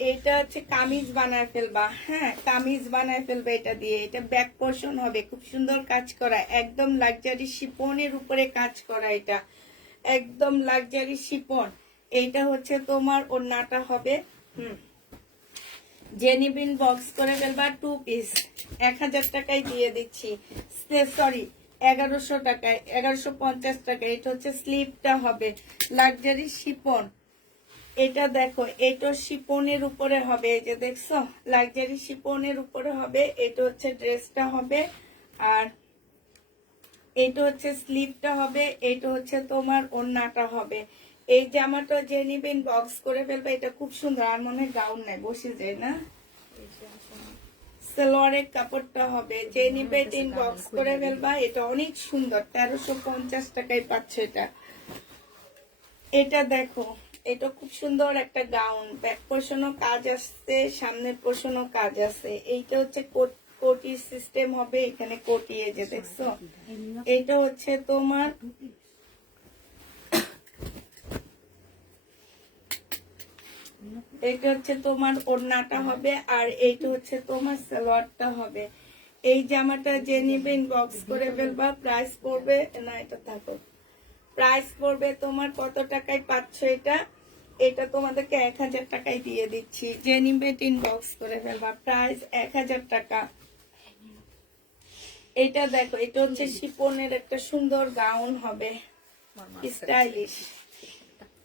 এটা হচ্ছে কামিজ বানায় ফেলবা। হ্যাঁ, কামিজ বানায় ফেলবা এটা দিয়ে। এটা ব্যাক পোর্শন হবে, খুব সুন্দর কাজ করা, একদম লাক্সারি শিপনের উপরে কাজ করা। এটা একদম লাক্সারি শিপন। এইটা হচ্ছে তোমার ওড়নাটা হবে। জেনিবিন বক্স করে ফেলবা। 2 পিস 1000 টাকায় দিয়ে দিচ্ছি। সরি, 1100 টাকায়, 1150 টাকা। এটা হচ্ছে স্লিপটা হবে লাক্সারি শিপন। এটা দেখো, এটা শিপনের উপরে হবে। এই যে দেখছো, লাক্সারি শিপনের উপরে হবে। এটা হচ্ছে ড্রেসটা হবে, আর এটা হচ্ছে স্লিপটা হবে। এটা হচ্ছে তোমার ওড়নাটা হবে। এই জামাটা যে নিবেন বক্স করে ফেলবে। এটা খুব সুন্দর, আর মনে হয় গাউন নাই, বসে যায় না। সালোয়ারের কাপড়টা হবে। যে নিবে বক্স করে ফেলবা। এটা অনেক সুন্দর, 1350 টাকায় পাচ্ছ এটা। এটা দেখো, এটা খুব সুন্দর একটা গাউন। ব্যাক পোর্শনও কাজ আসছে, সামনের পোর্শনও কাজ আছে। এইটা হচ্ছে কোটি সিস্টেম হবে। এখানে কোটি, এই যে দেখছো, এটা হচ্ছে তোমার এটা হচ্ছে তোমার ওড়নাটা হবে, আর এইটা হচ্ছে তোমার সালোয়ারটা হবে। এই জামাটা যে নিবে ইনবক্স করে ফেলবা। প্রাইস পড়বে না, এটা থাকো, প্রাইস পড়বে তোমার কত টাকায় পাচ্ছ এটা? এটা তোমাদেরকে 1000 টাকায় দিয়ে দিচ্ছি। যে নিবে ইনবক্স করে ফেলবা। প্রাইস 1000 টাকা। এটা দেখো, এটা হচ্ছে শিপনের একটা সুন্দর গাউন হবে, স্টাইলিশ।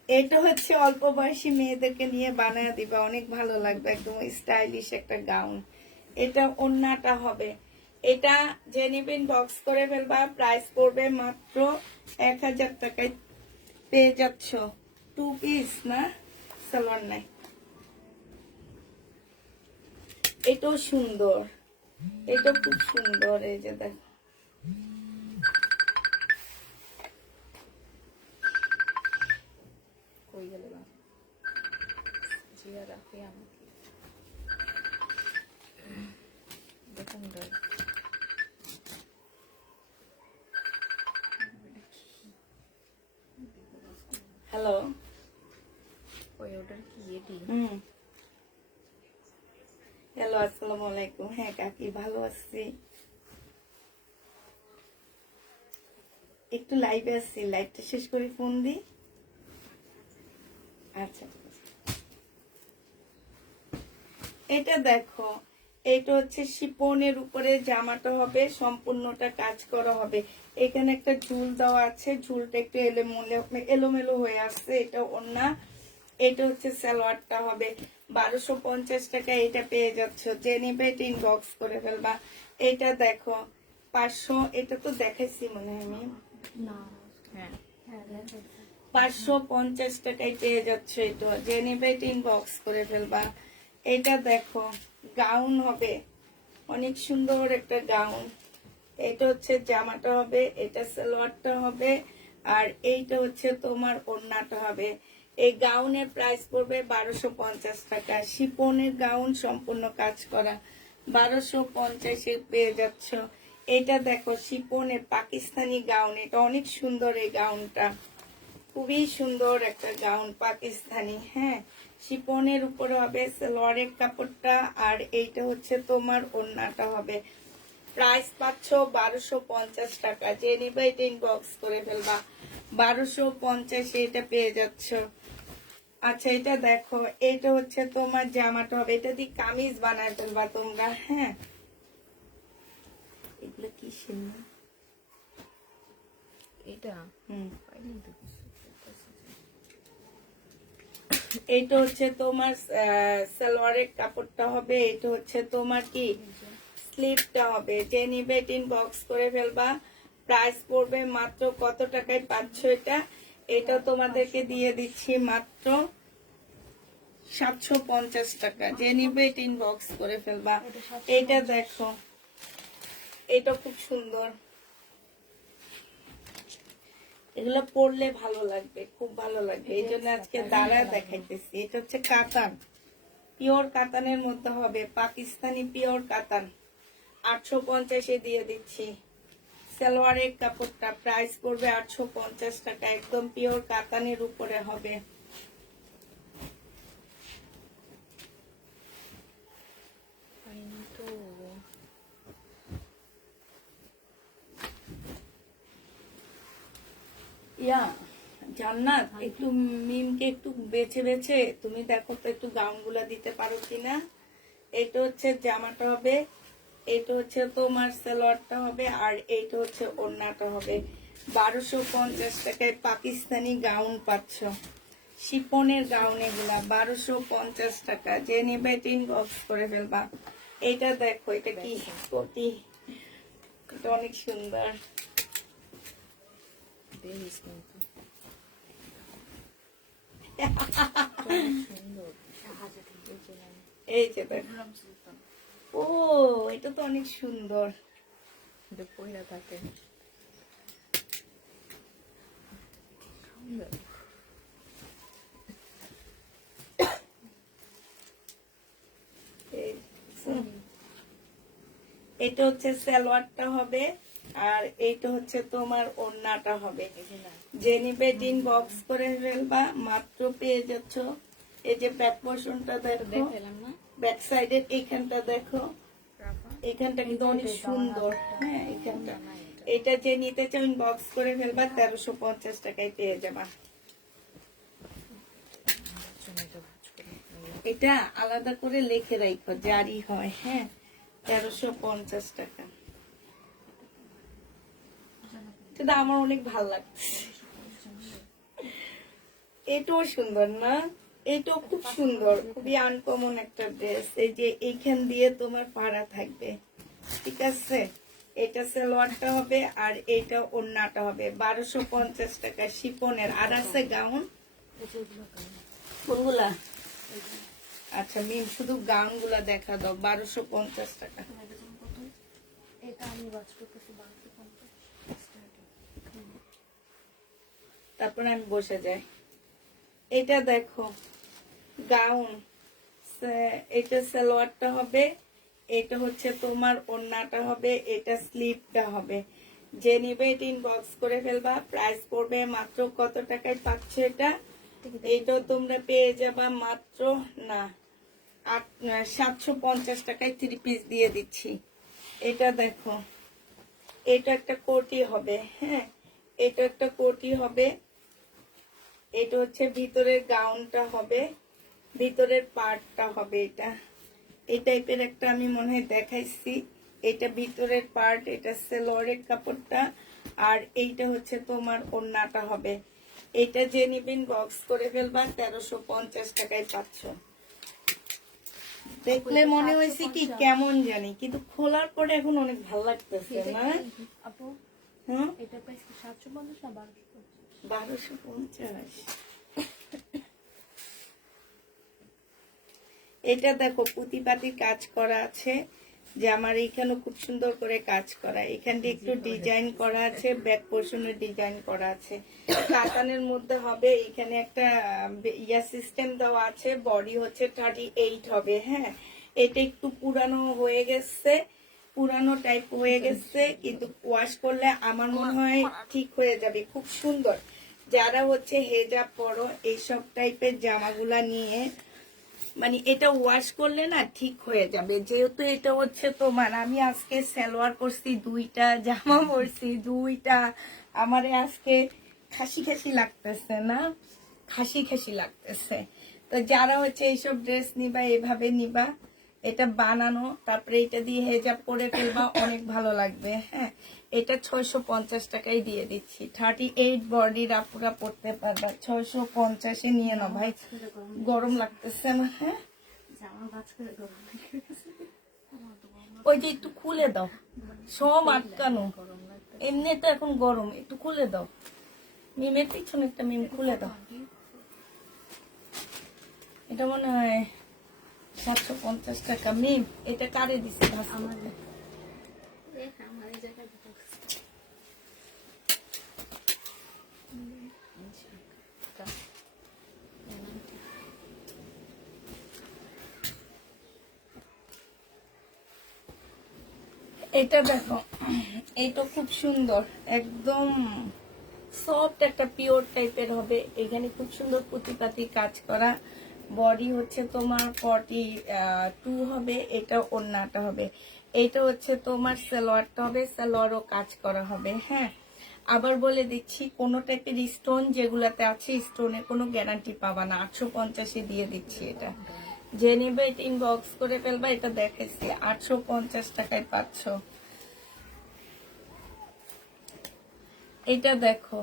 এটা হচ্ছে অল্প বয়সী মেয়েদেরকে নিয়ে বানায় দিবা, অনেক ভালো লাগবে, একদম স্টাইলিশ একটা গাউন। এটা ওড়নাটা হবে। এটা যে নিবেন বক্স করে ফেলবা। প্রাইস পড়বে মাত্র 1000 টাকায় পেয়ে যাচ্ছ। 2 পিস না, সালোয়ার নাই। এটাও সুন্দর, এটা খুব সুন্দর। এই যে দেখো, কই গেল না জিয়ারা? হ্যালো। হ্যালো, আসসালামু আলাইকুম। হ্যাঁ কাকি, ভালো আছি। একটু লাইভে আছি, লাইভটা শেষ করে ফোন দি। আচ্ছা ঠিক আছে। এটা দেখো, এটা হচ্ছে শিপনের উপরে জামাটা হবে, সম্পূর্ণটা কাজ করা হবে। এখানে একটা ঝুল দেওয়া আছে, ঝুলটা একটু এলোমেলো হয়ে আসছে। এটা ওড়না, এটা হচ্ছে সালোয়ারটা হবে। 1250 টাকা এটা পেয়ে যাচ্ছ। যে নিবে এটা ইনবক্স করে ফেলবা। এটা দেখো 500, এটা তো দেখাইছি মনে হয় আমি। 550 টাকায় পেয়ে যাচ্ছ। এটা যে নিবে এটা ইনবক্স করে ফেলবা। এটা দেখো গাউন হবে, অনেক সুন্দর একটা গাউন। এটা হচ্ছে জামাটা হবে, এটা সালোয়ারটা হবে, আর এইটা হচ্ছে তোমার ওড়নাটা হবে। এই গাউনের প্রাইস পড়বে 1250 টাকা। শিপনের গাউন সম্পূর্ণ কাজ করা, 1250-এ পেয়ে যাচ্ছ। এটা দেখো শিপনের পাকিস্তানি গাউন, এটা অনেক সুন্দর। এই গাউনটা খুবই সুন্দর একটা গাউন পাকিস্তানি। হ্যাঁ, শিপনের উপরে হবে সালোয়ারের কাপড়টা, আর এইটা হচ্ছে তোমার ওড়নাটা হবে। প্রাইস পাচ্ছ 1250 টাকা। যে নিবে এটা ইনবক্স করে ফেলবা। 1250 এটা পেয়ে যাচ্ছ। আচ্ছা এটা দেখো, এটা হচ্ছে তোমার জামাটা হবে, এটা দিয়ে কামিজ বানায় ফেলবা তোমরা। হ্যাঁ, এগুলো কি শিল্প? এইটা হচ্ছে তোমার সালোয়ারের কাপড়টা হবে, এটা হচ্ছে তোমার কি স্লিপটা হবে। যে নিবে ইনবক্স করে ফেলবা। প্রাইস পড়বে মাত্র কত টাকায় পাচ্ছ এটা? এটা তোমাদেরকে দিয়ে দিচ্ছি মাত্র 750 টাকা। যে নিবে ইনবক্স করে ফেলবা। এটা দেখো, এটা খুব সুন্দর, এগুলো পরলে ভালো লাগবে, খুব ভালো লাগবে। এই জন্য আজকে দাঁড়া দেখাইতেছি। এটা হচ্ছে কাতান, পিওর কাতানের মধ্যে হবে, পাকিস্তানি পিওর কাতান। 850-এ দিয়ে দিচ্ছি। সালোয়ারের কাপড়টা প্রাইস পড়বে 850 টাকা, একদম পিওর কাতানের উপরে হবে। ইয়া জান্নাত, একটু মিমকে একটু বেছে বেছে তুমি দেখো তো একটু গাউন গুলা দিতে পারো কিনা। এটা হচ্ছে জামাটা হবে, এটা হচ্ছে তোমার সালোয়ারটা হবে, আর এইটা হচ্ছে ওড়নাটা হবে। 1250 টাকায় পাকিস্তানি গাউন পাচ্ছ, শিপনের গাউন এগুলা 1250 টাকা। যে নেবে ইনবক্স করে ফেলবা। এটা দেখো, এটা কি কোটি, এটা অনেক সুন্দর। এই যে দেখো, ও এটা তো অনেক সুন্দর। এটা হচ্ছে সালোয়ারটা হবে, আর এইটা হচ্ছে তোমার ওড়নাটা হবে। যে নিবে ইনবক্স করে ফেলবা। মাত্র পেয়ে যাচ্ছ। এই যে ব্যাক পোর্শনটা দেখো, ব্যাক সাইডের এইখানটা দেখো, এখানটা কিন্তু অনেক সুন্দর। হ্যাঁ, এখানটা, এটা যে নিতে চাও ইনবক্স করে ফেলবা। 1350 টাকায় পেয়ে যাবা। এটা আলাদা করে লিখে রাখো, জারি হয়। হ্যাঁ, 1350 টাকা। এটা আমার অনেক ভালো লাগছে। এটাও সুন্দর না? এটাও খুব সুন্দর, খুবই আনকমন একটা ড্রেস। এই যে এইখান দিয়ে তোমার পাড়া থাকবে, ঠিক আছে? এটা সালোয়ারটা হবে, আর এইটা ওড়নাটা হবে। 1250 টাকা শিপনের। আর আছে গাউন, কোনগুলা? আচ্ছা মিম, শুধু গাউন গুলা দেখা দাও। 1250 টাকা। তারপরে আমি বসে যাই। এটা দেখো গাউন, এটা সালোয়ারটা হবে, এটা হচ্ছে তোমার ওড়নাটা হবে, এটা স্লিভটা হবে। যে নিবে এটা ইনবক্স করে ফেলবা। প্রাইস পড়বে মাত্র কত টাকায় পাচ্ছ এটা? এইটা তোমরা পেয়ে যাবা মাত্র না 750 টাকায় 3 পিস দিয়ে দিচ্ছি। এটা দেখো, এটা একটা কোটি হবে, হ্যাঁ এটা একটা কোটি হবে। এটা হচ্ছে ভিতরের গাউনটা হবে, ভিতরের পার্টটা হবে। এটা এই টাইপের একটা আমি মনে হয় দেখাইছি। এটা ভিতরের পার্ট, এটা সেলোয়ারের কাপড়টা, আর এইটা হচ্ছে তোমার ওড়নাটা হবে। এটা যে নিবেন বক্স করে ফেলবা, 1350 টাকায় পাচ্ছ। দেখলে মনে হয়েছে কি কেমন জানি, কিন্তু খোলার পরে এখন অনেক ভালো লাগতেছে না? আপু হ্যাঁ, এটা প্রাইস 750 না 1250? 1250। এটা দেখো পুঁতিপাতির কাজ করা আছে, যে আমার এইখানে খুব সুন্দর করে কাজ করা, এখানটা একটু ডিজাইন করা আছে, ব্যাক পোর্শনের ডিজাইন করা আছে। কাতানের মধ্যে হবে, এখানে একটা ইয়া সিস্টেম দেওয়া আছে। বডি হচ্ছে 38 হবে, হ্যাঁ এটা একটু পুরানো হয়ে গেছে, পুরানো টাইপ হয়ে গেছে, কিন্তু ওয়াশ করলে আমার মনে হয় ঠিক হয়ে যাবে, খুব সুন্দর। যারা হচ্ছে হেজাব পরো এইসব টাইপের জামাগুলা নিয়ে, মানে এটা ওয়াশ করলে না ঠিক হয়ে যাবে। যেহেতু এটা হচ্ছে তোমার, আমি আজকে সালোয়ার পরছি 2টা, জামা পরছি 2টা, আমারে আজকে খাসি খাসি লাগতেছে না, খাসি খাসি লাগতেছে। তো যারা হচ্ছে এইসব ড্রেস নিবা এভাবে নিবা, এটা বানানো, তারপরে এটা দিয়ে হেজাব করে ফেলবা, অনেক ভালো লাগবে। হ্যাঁ এটা 650 টাকায় দিয়ে দিচ্ছি। 38 বডির আপুরা পড়তে পারবা, 650-এ নিয়ে নাও ভাই। গরম লাগতেছে না? হ্যাঁ জামা ভাঁজ করে গরম লাগে। ওই যে একটু খুলে দাও, সব আটকানো, এমনি তো এখন গরম, একটু খুলে দাও। মিমের পিছনে একটা মিম খুলে দাও। এটা মনে হয় 750 টাকা। মিম এটা কারে দিছে? আমার এই জায়গায় এটা দেখো, এটা খুব সুন্দর, একদম সফট একটা পিওর টাইপের হবে। এখানে খুব সুন্দর পুঁতিপাতি কাজ করা। বডি হচ্ছে তোমার 42 হবে, এটা ওড়নাটা হবে। এটা হচ্ছে তোমার সালোয়ারটা হবে, সালোয়ারও কাজ করা হবে। হ্যাঁ আবার বলে দিচ্ছি, কোন টাইপের স্টোন যেগুলাতে আছে, স্টোনে কোনো গ্যারান্টি পাবা না। 850-এ দিয়ে দিচ্ছি এটা। যে নেবে এটা ইনবক্স করে ফেলবা। এটা দেখাইছি 850 টাকায় পাচ্ছ। এটা দেখো,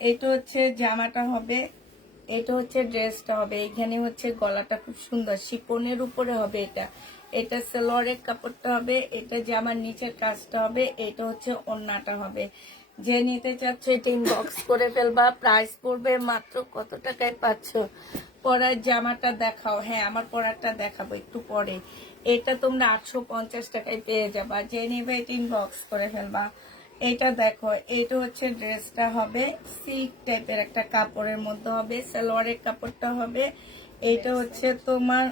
এটা হচ্ছে জামাটা হবে, এটা হচ্ছে ড্রেসটা হবে। এখানে হচ্ছে গলাটা খুব সুন্দর শিপনের উপরে হবে। এটা এটা সালোয়ারের কাপড়টা হবে, এটা জামার নিচের কাজটা হবে, এটা হচ্ছে ওড়নাটা হবে। যে নিতে চাচ্ছে এটা ইনবক্স করে ফেলবা। প্রাইস পড়বে মাত্র কত টাকায় পাচ্ছ? পরার জামাটা দেখাও। হ্যাঁ আমার পরারটা দেখাবো একটু পরে। এটা তোমরা 850 টাকায় পেয়ে যাবা। যে নেবে এটা ইনবক্স করে ফেলবা। এটা দেখো, এটা হচ্ছে ড্রেসটা হবে, সিল্ক টাইপের একটা কাপড়ের মধ্যে হবে, সালোয়ারের কাপড়টা হবে। এটা হচ্ছে তোমার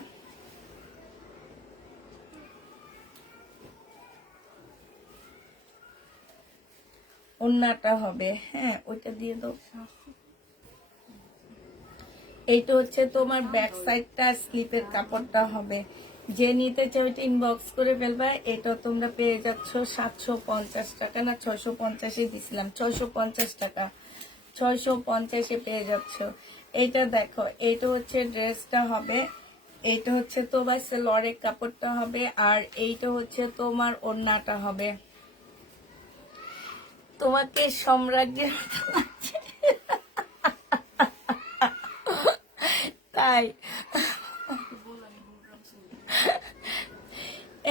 ওড়নাটা হবে। হ্যাঁ ওইটা দিয়ে দাও। এইটা হচ্ছে তোমার ব্যাক সাইডটা, স্লিপের কাপড়টা হবে। যে নিতে চাও ওইটা ইনবক্স করে ফেলবা। এটা তোমরা পেয়ে যাচ্ছ 750 টাকা, না 650-এ দিছিলাম, 650 টাকা, 650-এ পেয়ে যাচ্ছ। এইটা দেখো, এইটা হচ্ছে ড্রেসটা হবে, এইটা হচ্ছে তোমার সালোয়ারের কাপড়টা হবে, আর এইটা হচ্ছে তোমার ওড়নাটা হবে। তোমাকে সম্রাজ্ঞের মতো লাগছে তাই?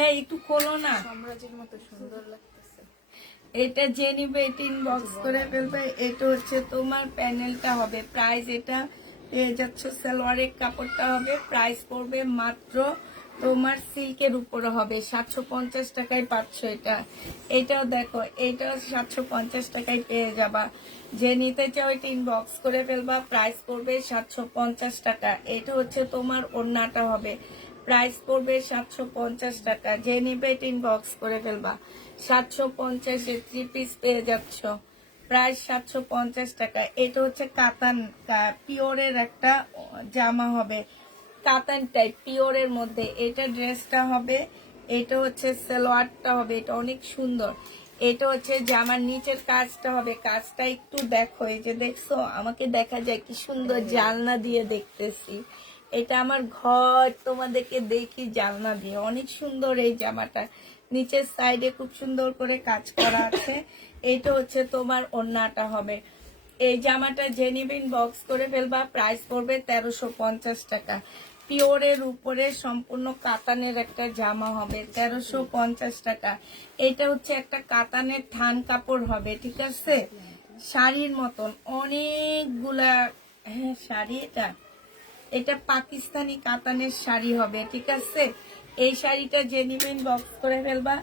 এই একটু খোলো না, সাম্রাজ্যের মতো সুন্দর লাগতেছে। এটা যে নিবে এটা ইনবক্স করে ফেলবে। এটা হচ্ছে তোমার প্যানেলটা হবে। প্রাইস এটা পেয়ে যাচ্ছ, সালোয়ারের কাপড়টা হবে, প্রাইস পড়বে মাত্র তোমার সিল্কের উপরে হবে 750 টাকায় পাচ্ছ এটা। এটাও দেখো, এটাও 750 টাকায় পেয়ে যাবা। যে নিতে চাও এটা ইনবক্স করে ফেলবা। প্রাইস পড়বে 750 টাকা। এটা হচ্ছে তোমার ওড়নাটা হবে, প্রাইস পড়বে 750 টাকা। যে নিবে এটা ইনবক্স করে ফেলবা। 750 এ 3 পিস পেয়ে যাচ্ছ, প্রাইস 750 টাকা। এটা হচ্ছে কাতান পিওরের একটা জামা হবে, কাতান টাইপ পিওরের মধ্যে। এটা ড্রেসটা হবে, এটা হচ্ছে সালোয়ারটা হবে, এটা অনেক সুন্দর। এটা হচ্ছে জামার নিচের কাজটা হবে, কাজটা একটু দেখো, এই যে দেখছো আমাকে দেখা যায় কি সুন্দর, জালনা দিয়ে দেখতেছি। এটা আমার ঘর, তোমাদেরকে দেখি জালনা দিয়ে, অনেক সুন্দর এই জামাটা। নিচের সাইডে খুব সুন্দর করে কাজ করা আছে। এটা হচ্ছে তোমার ওড়নাটা হবে। এই জামাটা যে নিবেন বক্স করে ফেলবা, প্রাইস পড়বে 1350 টাকা। পিওরের উপরে সম্পূর্ণ কাতানের একটা জামা হবে, 1350 টাকা। এটা হচ্ছে একটা কাতানের থান কাপড় হবে, ঠিক আছে, শাড়ির মতন অনেকগুলা। হ্যাঁ শাড়ি, এটা এটা পাকিস্তানি কাতানের শাড়ি হবে, ঠিক আছে। এই শাড়িটা যে নিবেন বক্স করে ফেলবা,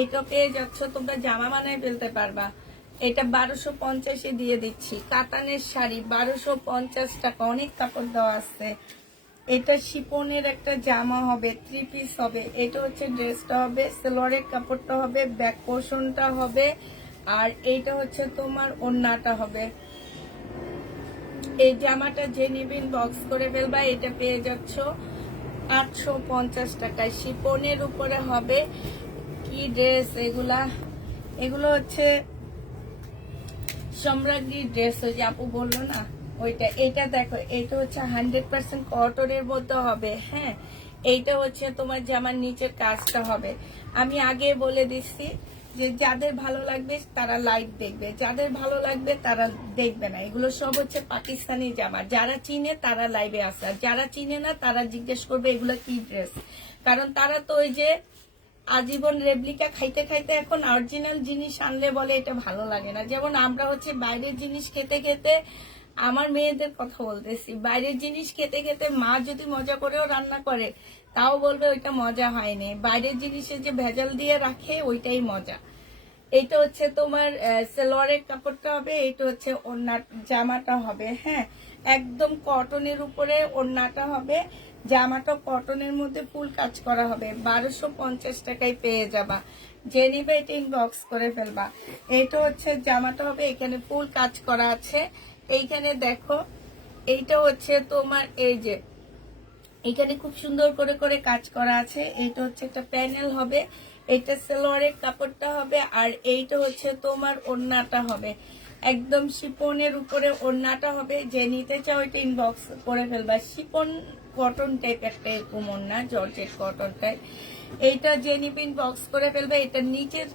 এটা পেয়ে যাচ্ছ, তোমরা জামা বানায় ফেলতে পারবা। এটা 1250 দিয়ে দিচ্ছি, কাতানের শাড়ি 1250 টাকা, অনেক কাপড় দেওয়া আছে। এটা শিপনের একটা জামা হবে, 3 পিস হবে। এটা হচ্ছে ড্রেসটা হবে, সালোয়ারের কাপড়টা হবে, ব্যাক পোর্শনটা হবে, আর এইটা হচ্ছে তোমার ওড়নাটা হবে। এই জামাটা যে নিবেন বক্স করে ফেলবা, এটা পেয়ে যাচ্ছ 850 টাকায়। শিপনের উপরে হবে। কি ড্রেস এগুলা, এগুলো হচ্ছে সম্রাজ্ঞী ড্রেস, ওই যে আপু বললো না ওইটা। এটা দেখো, এটা হচ্ছে 100% কটনের মধ্যে হবে। হ্যাঁ, এইটা হচ্ছে তোমার জামার নিচের কাজটা হবে। আমি আগে বলে দিচ্ছি যে যাদের ভালো লাগবে তারা লাইভ দেখবে, যাদের ভালো লাগবে তারা দেখবে না। এগুলো সব হচ্ছে পাকিস্তানি জামা, যারা চিনে তারা লাইভে আসে, আর যারা চিনে না তারা জিজ্ঞেস করবে এগুলো কি ড্রেস। কারণ তারা তো ওই যে আজীবন রেপ্লিকা খাইতে খাইতে এখন অরিজিনাল জিনিস আনলে বলে এটা ভালো লাগে না। যেমন আমরা হচ্ছে বাইরের জিনিস খেতে খেতে, আমার মেয়েদের কথা বলতেছি, বাইরের জিনিস খেতে খেতে মা যদি মজা করেও রান্না করে তাও বলবে ওইটা মজা হয়নি, বাইরের জিনিসে যে ভেজাল দিয়ে রাখে ওইটাই মজা। এটা হচ্ছে তোমার সালোয়ারের কাপড়টা হবে, এটা হচ্ছে ওড়না জামাটা হবে। হ্যাঁ, একদম কটনের উপরে ওড়নাটা হবে, জামাটা কটনের মধ্যে ফুল কাজ করা হবে। 1250 টাকায় পেয়ে যাবা। যে নিবে এটা ইনবক্স করে ফেলবা। এটা হচ্ছে জামাটা হবে, এখানে ফুল কাজ করা আছে। এইখানে দেখো, এইটা হচ্ছে তোমার এই যে এখানে খুব সুন্দর করে করে কাজ করা আছে। এইটা হচ্ছে একটা প্যানেল হবে, এটা সালোয়ারের কাপড়টা হবে, আর এইটা হচ্ছে তোমার ওড়নাটা হবে। একদম শিপনের উপরে ওড়নাটা হবে। যে নিতে চাও এটা ইনবক্স করে ফেলবা। শিপন কটন টাইপ একটা এরকম ওড়না, জর্জেট কটন টাইপ। এইটা যে নিবে ইনবক্স করে ফেলবে। এটা নিচের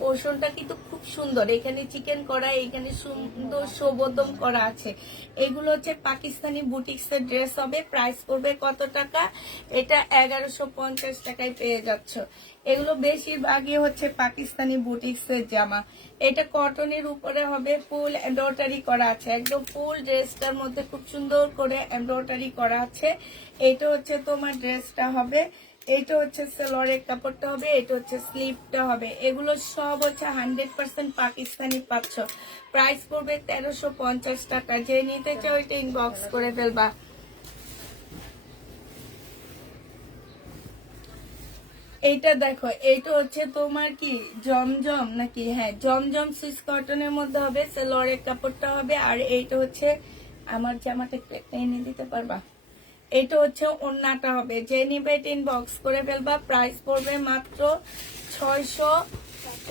পোর্শনটা কিন্তু খুব সুন্দর, এখানে চিকেন করা, এখানে সুন্দর সবতম করা আছে। এগুলো হচ্ছে পাকিস্তানি বুটিক্সের ড্রেস হবে। প্রাইস করবে কত টাকা? এটা 1150 টাকায় পেয়ে যাচ্ছ। এগুলো বেশিরভাগই হচ্ছে পাকিস্তানি বুটিক্সের জামা। এটা কটনের উপরে হবে, ফুল এমব্রয়ডারি করা আছে, একদম ফুল ড্রেসটার মধ্যে খুব সুন্দর করে এমব্রয়ডারি করা আছে। এটা হচ্ছে তোমার ড্রেসটা হবে, এটা হচ্ছে সালোয়ারের কাপড়টা হবে, এটা হচ্ছে স্লিভটা হবে। এগুলো সব হচ্ছে 100% পাকিস্তানি পাচ্ছ। প্রাইস পড়বে 1350 টাকা। যে নিতে চাও এটা ইনবক্স করে ফেলবা। এইটা দেখো, এইটা হচ্ছে তোমার কি জমজম নাকি? হ্যাঁ, জমজম সুইস কটনের মধ্যে হবে, সালোয়ারের কাপড়টা হবে, আর এইটা হচ্ছে আমার জামাটা একটু এনে দিতে পারবা। এটা হচ্ছে ওড়নাটা হবে। যে নিবে ইনবক্স করে ফেলবা। প্রাইস পড়বে মাত্র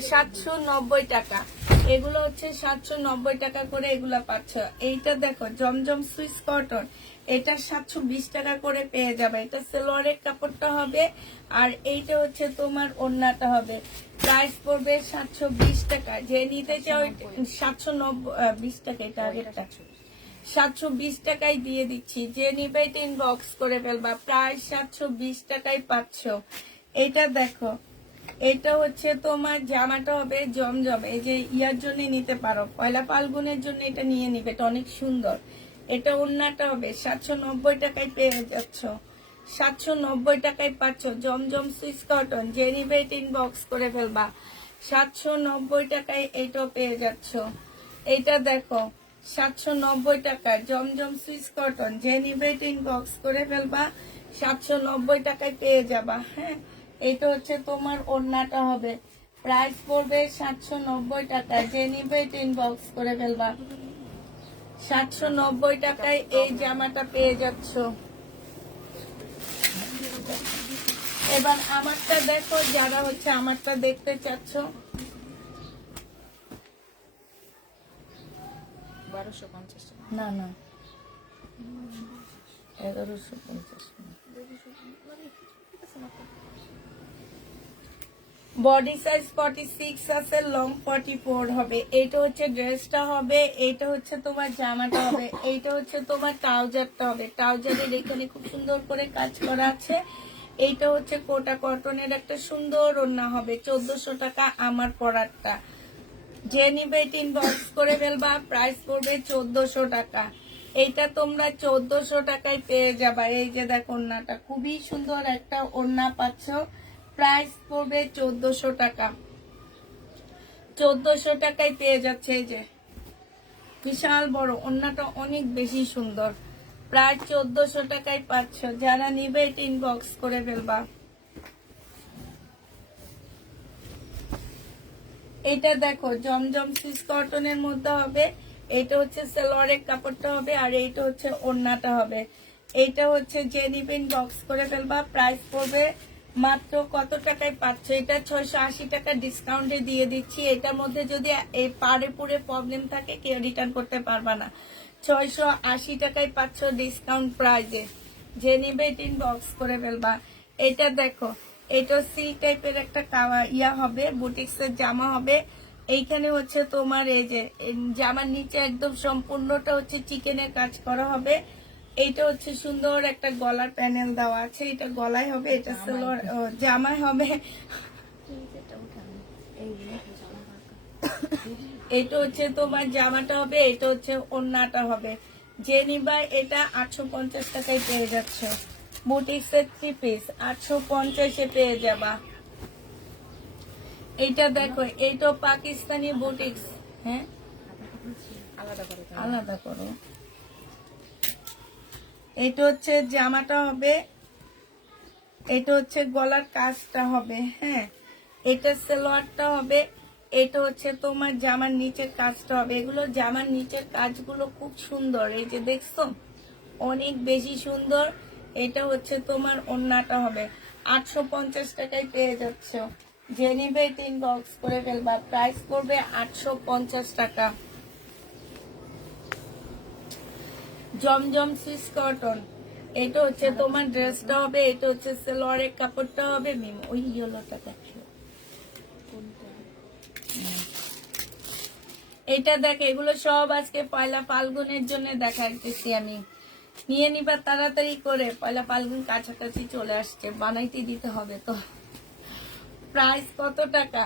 790 টাকা। এগুলো হচ্ছে 790 টাকা করে এগুলা পাচ্ছ। এইটা দেখো জমজম সুইস কটন, এটা 720 টাকা করে পেয়ে যাবে। এটা সালোয়ারের কাপড়টা হবে, আর এইটা হচ্ছে তোমার ওড়নাটা হবে। প্রাইস পড়বে 720 টাকা। যে নিতে চাও 720 টাকা, এটা আগেরটা 720 টাকায় দিয়ে দিচ্ছি। যে নিবে এটা ইনবক্স করে ফেলবা। প্রায় 720 টাকায় পাচ্ছ। এটা দেখো, এটা হচ্ছে তোমার জামাটা হবে জমজম, এই যে ইয়ার জন্য নিতে পারো, পয়লা ফাল্গুনের জন্য এটা নিয়ে নিবে, এটা অনেক সুন্দর। এটা ওড়নাটা হবে, 790 টাকায় পেয়ে যাচ্ছ। 790 টাকায় পাচ্ছ জমজম সুইস কটন। যে নিবে এটা ইনবক্স করে ফেলবা। 790 টাকায় এইটাও পেয়ে যাচ্ছ। এটা দেখো 790 টাকা জমজম সুইস কটন। যে নিবে এটা ইনবক্স করে ফেলবা। 790 টাকায় পেয়ে যাবা। হ্যাঁ, এইটা হচ্ছে তোমার ওড়নাটা হবে, প্রাইস পড়বে 790 টাকা। যে নিবে এটা ইনবক্স করে ফেলবা। 790 টাকায় এই জামাটা পেয়ে যাচ্ছ। এবার আমারটা দেখো, যারা হচ্ছে আমারটা দেখতে চাচ্ছ। 1250 টাকা। না না, 1150 বডি সাইজ 46 আছে, লং 44 হবে। এইটা হচ্ছে ড্রেসটা হবে, এইটা হচ্ছে তোমার জামাটা হবে, এইটা হচ্ছে তোমার ট্রাউজারটা হবে। ট্রাউজারের এখানে খুব সুন্দর করে কাজ করা আছে। এইটা হচ্ছে কোটা কটনের একটা সুন্দর ওড়না হবে, 1400 টাকা আমার পরারটা। যে নিবে এটা ইনবক্স করে ফেলবা, প্রাইস পড়বে 1400 টাকা। এইটা তোমরা 1400 টাকায় পেয়ে যাবা। এই যে দেখো ওড়নাটা, খুবই সুন্দর একটা ওড়না পাচ্ছ, প্রাইস পড়বে 1400 টাকা। 1400 টাকায় পেয়ে যাচ্ছে। এই যে বিশাল বড় ওড়নাটা, অনেক বেশি সুন্দর, প্রায় 1400 টাকায় পাচ্ছ। যারা নিবে এটা ইনবক্স করে ফেলবা। এটা দেখো জমজম সুইস কটনের মধ্যে হবে। এটা হচ্ছে সালোয়ারের কাপড়টা হবে, আর এইটা হচ্ছে ওড়নাটা হবে। এইটা হচ্ছে যে নিবে ইনবক্স করে ফেলবা, প্রাইস পড়বে মাত্র কত টাকায় পাচ্ছ? এটা 680 টাকা ডিসকাউন্টে দিয়ে দিচ্ছি। এটার মধ্যে যদি এই পাড়ে পুরে প্রবলেম থাকে কেউ রিটার্ন করতে পারবা না। 680 টাকায় পাচ্ছ ডিসকাউন্ট প্রাইজে। যে নিবে এটা ইনবক্স করে ফেলবা। এটা দেখো, এটা সিল্ক টাইপের একটা ইয়া হবে, বুটিক্সের জামা হবে। এইখানে হচ্ছে তোমার এই যে জামার নিচে একদম সম্পূর্ণটা হচ্ছে চিকেনের কাজ করা হবে। এইটা হচ্ছে সুন্দর একটা গলার প্যানেল দেওয়া আছে, এটা গলায় হবে, এটা সালোয়ার জামায় হবে। এটা হচ্ছে তোমার জামাটা হবে, এটা হচ্ছে ওড়নাটা হবে। যে নিবা এটা 850 টাকায় পেয়ে যাচ্ছে। বুটিক্সের 3 পিস 850-এ পেয়ে যাবা। এইটা দেখো, এইটা পাকিস্তানি বুটিক্স। হ্যাঁ, আলাদা করে দাও। আলাদা করো। এটা হচ্ছে জামাটা হবে, এটা হচ্ছে গলার কাজটা হবে। হ্যাঁ, এটা সালোয়ারটা হবে, এটা হচ্ছে তোমার জামার নিচের কাজটা হবে। এগুলো জামার নিচের কাজগুলো খুব সুন্দর, এই যে দেখছো, অনেক বেশি সুন্দর। এটা হচ্ছে তোমার ওড়নাটা হবে। 850 টাকায় পেয়ে যাচ্ছ। যে নিবে ইনবক্স করে ফেলবা, প্রাইস করবে 850 টাকা। জমজম সুইস কটন, এটা হচ্ছে তোমার ড্রেসটা হবে, এটা হচ্ছে সালোয়ারের কাপড়টা হবে। মিম ওই ইয়েলোটা দেখো, এটা দেখ, এগুলো সব আজকে পয়লা ফাল্গুনের জন্য দেখাইতেছি আমি। নিয়ে নিবা তাড়াতাড়ি করে, পয়লা ফাল্গুন কাছাকাছি চলে আসছে, বানাইতে দিতে হবে তো। প্রাইস কত টাকা?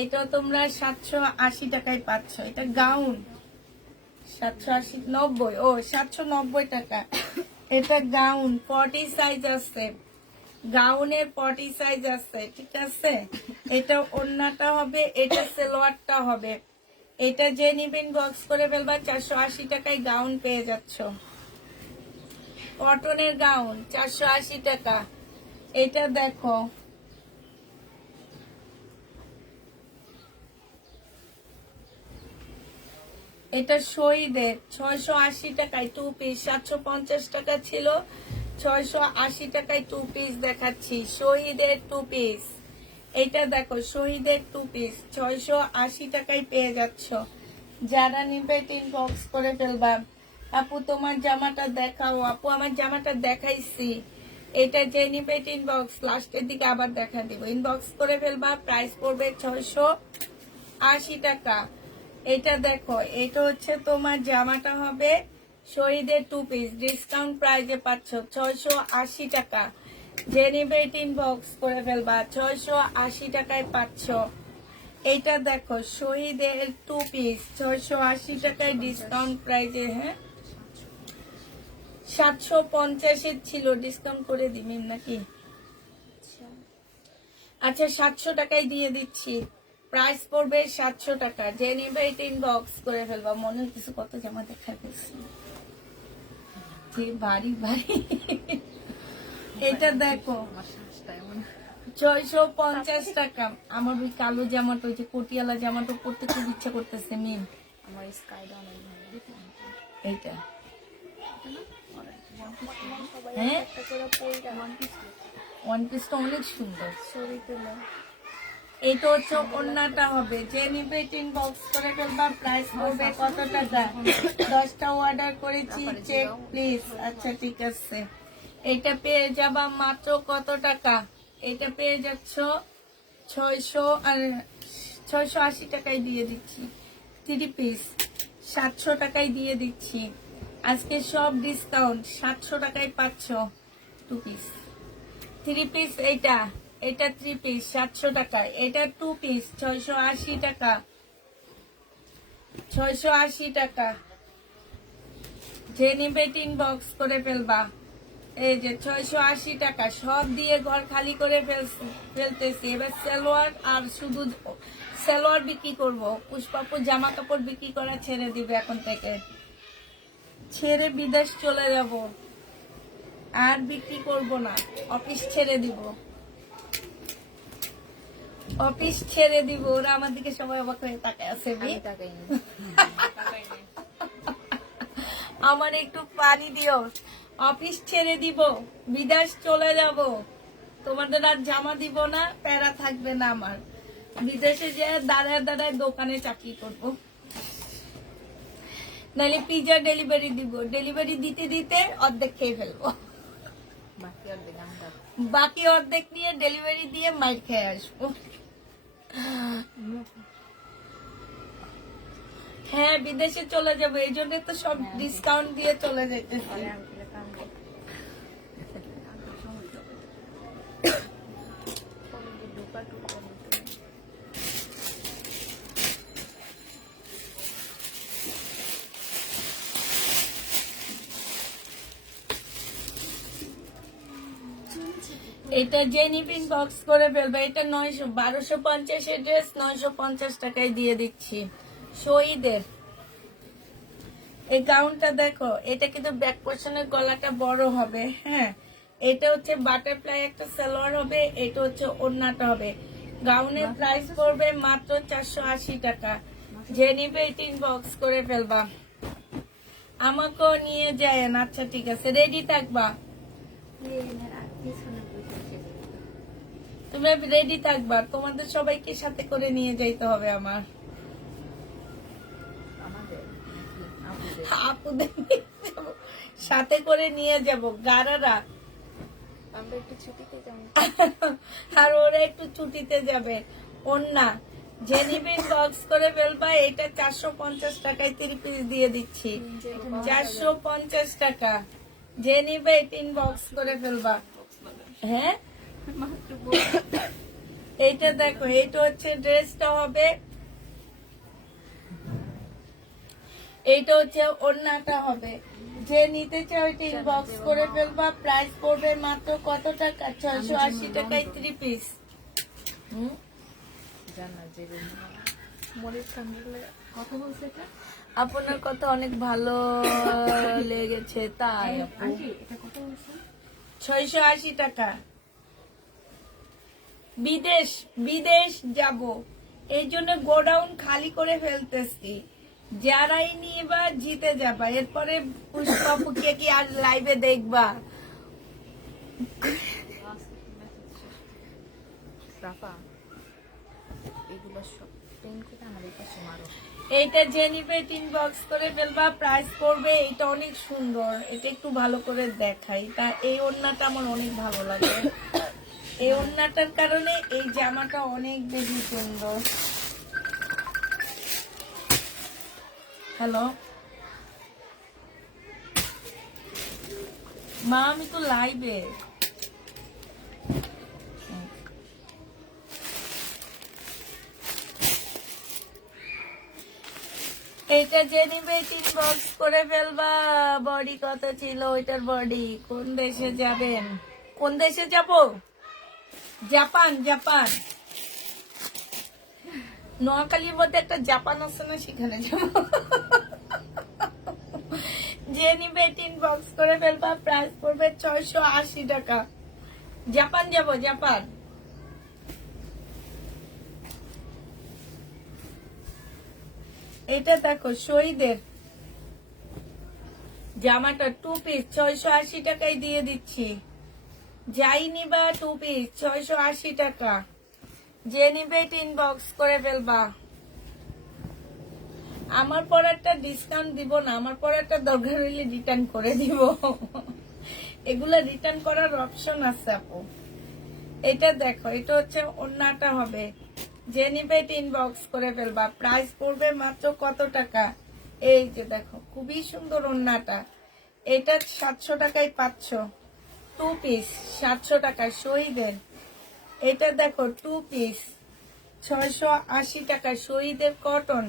এটা তোমরা 780 টাকায় পাচ্ছ। এটা গাউন 780 90, ও 790 টাকা। এটা গাউন 40 সাইজ আছে, গাউনের 40 সাইজ আছে, ঠিক আছে। এটা ওড়নাটা হবে, এটা সালোয়ারটা হবে। এটা যে নিবেন বক্স করে ফেলবা, 480 টাকায় গাউন পেয়ে যাচ্ছ। কটনের গাউন 480 টাকা। এটা দেখো, এটা শহীদের 680 টাকায় 2 পিস, 750 টাকা ছিল, 680 টাকায় 2 পিস দেখাচ্ছি। শহীদের 2 পিস, এটা দেখো শহীদের 2 পিস 680 টাকায় পেয়ে যাচ্ছ। যারা নিবে ইনবক্স করে ফেলবা। আপু তোমার জামাটা দেখাও। আপু আমার জামাটা দেখাইছি। এটা যে নিবে ইনবক্স, লাস্টের দিকে আবার দেখা দিব, ইনবক্স করে ফেলবা, প্রাইস পড়বে 680 টাকা। এটা দেখো, এটা হচ্ছে তোমার জামাটা হবে, শহীদের 2 পিস, ডিসকাউন্ট প্রাইজে পাচ্ছ 680 টাকা। যে নিবে ইনবক্স করে ফেলবা, 680 টাকায় পাচ্ছ। এইটা দেখো শহীদের 2 পিস 680 টাকায় ডিসকাউন্ট প্রাইজে। হ্যাঁ, 750-এর ছিল, ডিসকাউন্ট করে দিবেন নাকি? আচ্ছা 700 টাকায় দিয়ে দিচ্ছি, প্রাইস পড়বে 700 টাকা। যে নিবে এটা ইনবক্স করে ফেলবা। মনে হচ্ছে কত জামা দেখা গেছে, যে ভারী ভারী। এটা দেখো আমার শ্বাসটা এমন 650 টাকা। আমার ওই কালো জামাটা, ওই যে পটিয়ালা জামাটা পরতে খুব ইচ্ছা করতেছে মিম। আমার স্কাইটা অনেক ভালো দেখলাম এইটা সবাই হ্যাঁ একটা করে পইরা ওয়ান পিসটা অনেক সুন্দর। ছবি তুলে এটা হচ্ছে ওড়নাটা হবে, যে নিবে বক্স করে ফেলবা। প্রাইস পড়বে কত টাকা? 10টা অর্ডার করেছি, চেক প্লিজ। আচ্ছা ঠিক আছে, এটা পেয়ে যাবা মাত্র কত টাকা? এটা পেয়ে যাচ্ছ 680 টাকায় দিয়ে দিচ্ছি। 3 পিস 700 টাকায় দিয়ে দিচ্ছি। আজকে সব ডিসকাউন্ট, 700 টাকায় পাচ্ছ 2 পিস। 3 পিস এটা 3 পিস 700 টাকায়। এটা 2 পিস 680 টাকা। 680 টাকা। যে নিবে বক্স করে ফেলবা। এই যে 680 টাকা সব দিয়ে ঘর খালি করে ফেলতেছি। এবার সালোয়ার আর শুধু সালোয়ার বিক্রি করব। পুষ্পাপুর জামা কাপড় বিক্রি করা ছেড়ে দিবে এখন থেকে, ছেড়ে বিদেশ চলে যাব, আর বিক্রি করব না। অফিস ছেড়ে দিব, অফিস ছেড়ে দিব। ওরা আমার দিকে সবাই অবাক হয়ে তাকায় আছে। আমি টাকাই নেই আমার একটু পানি দিও। অফিস ছেড়ে দিব, বিদেশ চলে যাব, তোমাদের আর জামা দিব না, প্যারা থাকবে না আমার। বিদেশে যে দাঁড়ায় দাঁড়ায় দোকানে চাকরি করব, নাহলে পিজা ডেলিভারি দিব। ডেলিভারি দিতে দিতে অর্ধেক খেয়ে ফেলবো, বাকি অর্ধেক আমি টাকা বাকি অর্ধেক নিয়ে ডেলিভারি দিয়ে মাইর খেয়ে আসবো। হ্যাঁ বিদেশে চলে যাবো, এই জন্য তো সব ডিসকাউন্ট দিয়ে চলে যেতেছি। পরে আমি ফেলে কাম করবো ঢোকা টুকা এটা জেনিপিন বক্স করে ফেলবে। এটা 1250 এর ড্রেস 950 টাকায় দিয়ে দিচ্ছি। শহীদের এই গাউনটা দেখো, এটা কিন্তু ব্যাক পোর্শনের গলাটা বড় হবে। হ্যাঁ এটা হচ্ছে বাটারফ্লাই একটা সালোয়ার হবে, এটা হচ্ছে ওড়নাটা হবে। গাউনের প্রাইস পড়বে মাত্র 480 টাকা। যে নিবে বক্স করে ফেলবা। আমাকেও নিয়ে যায়। আচ্ছা ঠিক আছে, রেডি থাকবা, তুমি রেডি থাকবা। তোমাদের সবাইকে সাথে করে নিয়ে যাইতে হবে আমার। আমাদের আপুদের আপুদের নিয়ে যাবো, সাথে করে নিয়ে যাব। গারারা আমরা একটু ছুটিতে যাবো আর ওরা একটু ছুটিতে যাবে। ওন্না যে নিবে বক্স করে ফেলবা। এটা 450 টাকায় 3 পিস দিয়ে দিচ্ছি। 450 টাকা। যে নিবে 3 বক্স করে ফেলবা। হ্যাঁ এইটা দেখো, এইটা হচ্ছে ড্রেসটা হবে, এইটা হচ্ছে ওড়নাটা হবে। যে নিতে চাও 3 বক্স করে ফেলবা। প্রাইস পড়বে মাত্র কত টাকা? 680 টাকায় 3 পিস। জানা যে মনের ঠান্ডা কথা বলছে এটা আপনার কথা অনেক ভালো লেগেছে তাই আপু। আন্টি এটা কত বলছো? 680 টাকা। বিদেশ বিদেশ যাব, এই জন্য গোডাউন খালি করে ফেলতেছি। যারাই নিবা জিতে যাবা। এরপরে পুষ্পাপুকে কি আর লাইভে দেখবা? রাফা এগুলো সব পেন করে আমার এই পাশে মারো এইটা যে নিবে 3 বক্স করে ফেলবা। প্রাইস পড়বে, এটা অনেক সুন্দর। এটা একটু ভালো করে দেখাই। তা এই ওড়নাটা আমার অনেক ভালো লাগে। এই ওড়নাটার কারণে এই জামাটা অনেক বেশি সুন্দর। হ্যালো মা, আমি তো লাইভে। এটা যে নিবে 3 বক্স করে ফেলবা। বডি কত ছিল ওইটার বডি? কোন দেশে যাবেন? কোন দেশে যাব? জাপান। জাপান নোয়াখালীর মধ্যে একটা জাপান আছে না, সেখানে যাব। যে নিবে 3 বক্স করে ফেলবা। প্রাইস পড়বে 680 টাকা। জাপান যাব, জাপান। এটা দেখো শহীদের জামাটা 2 পিস 680 টাকায় দিয়ে দিচ্ছি। যাই নিবা 2 পিস 680 টাকা। যে নিবে ইনবক্স করে ফেলবা। আমার পরারটা ডিসকাউন্ট দিব না, আমার পরারটা দরকার হইলে রিটার্ন করে দিব। এগুলা রিটার্ন করার অপশন আছে আপু। এটা দেখো, এটা হচ্ছে ওড়নাটা হবে। যে নিবে ইনবক্স করে ফেলবা। প্রাইস পড়বে মাত্র কত টাকা? এই যে দেখো, খুবই সুন্দর ওড়নাটা। এটা 700 টাকায় পাচ্ছ। 2 পিস 700 টাকা শহীদের। এটা দেখো 2 পিস 680 টাকা শহীদের কটন।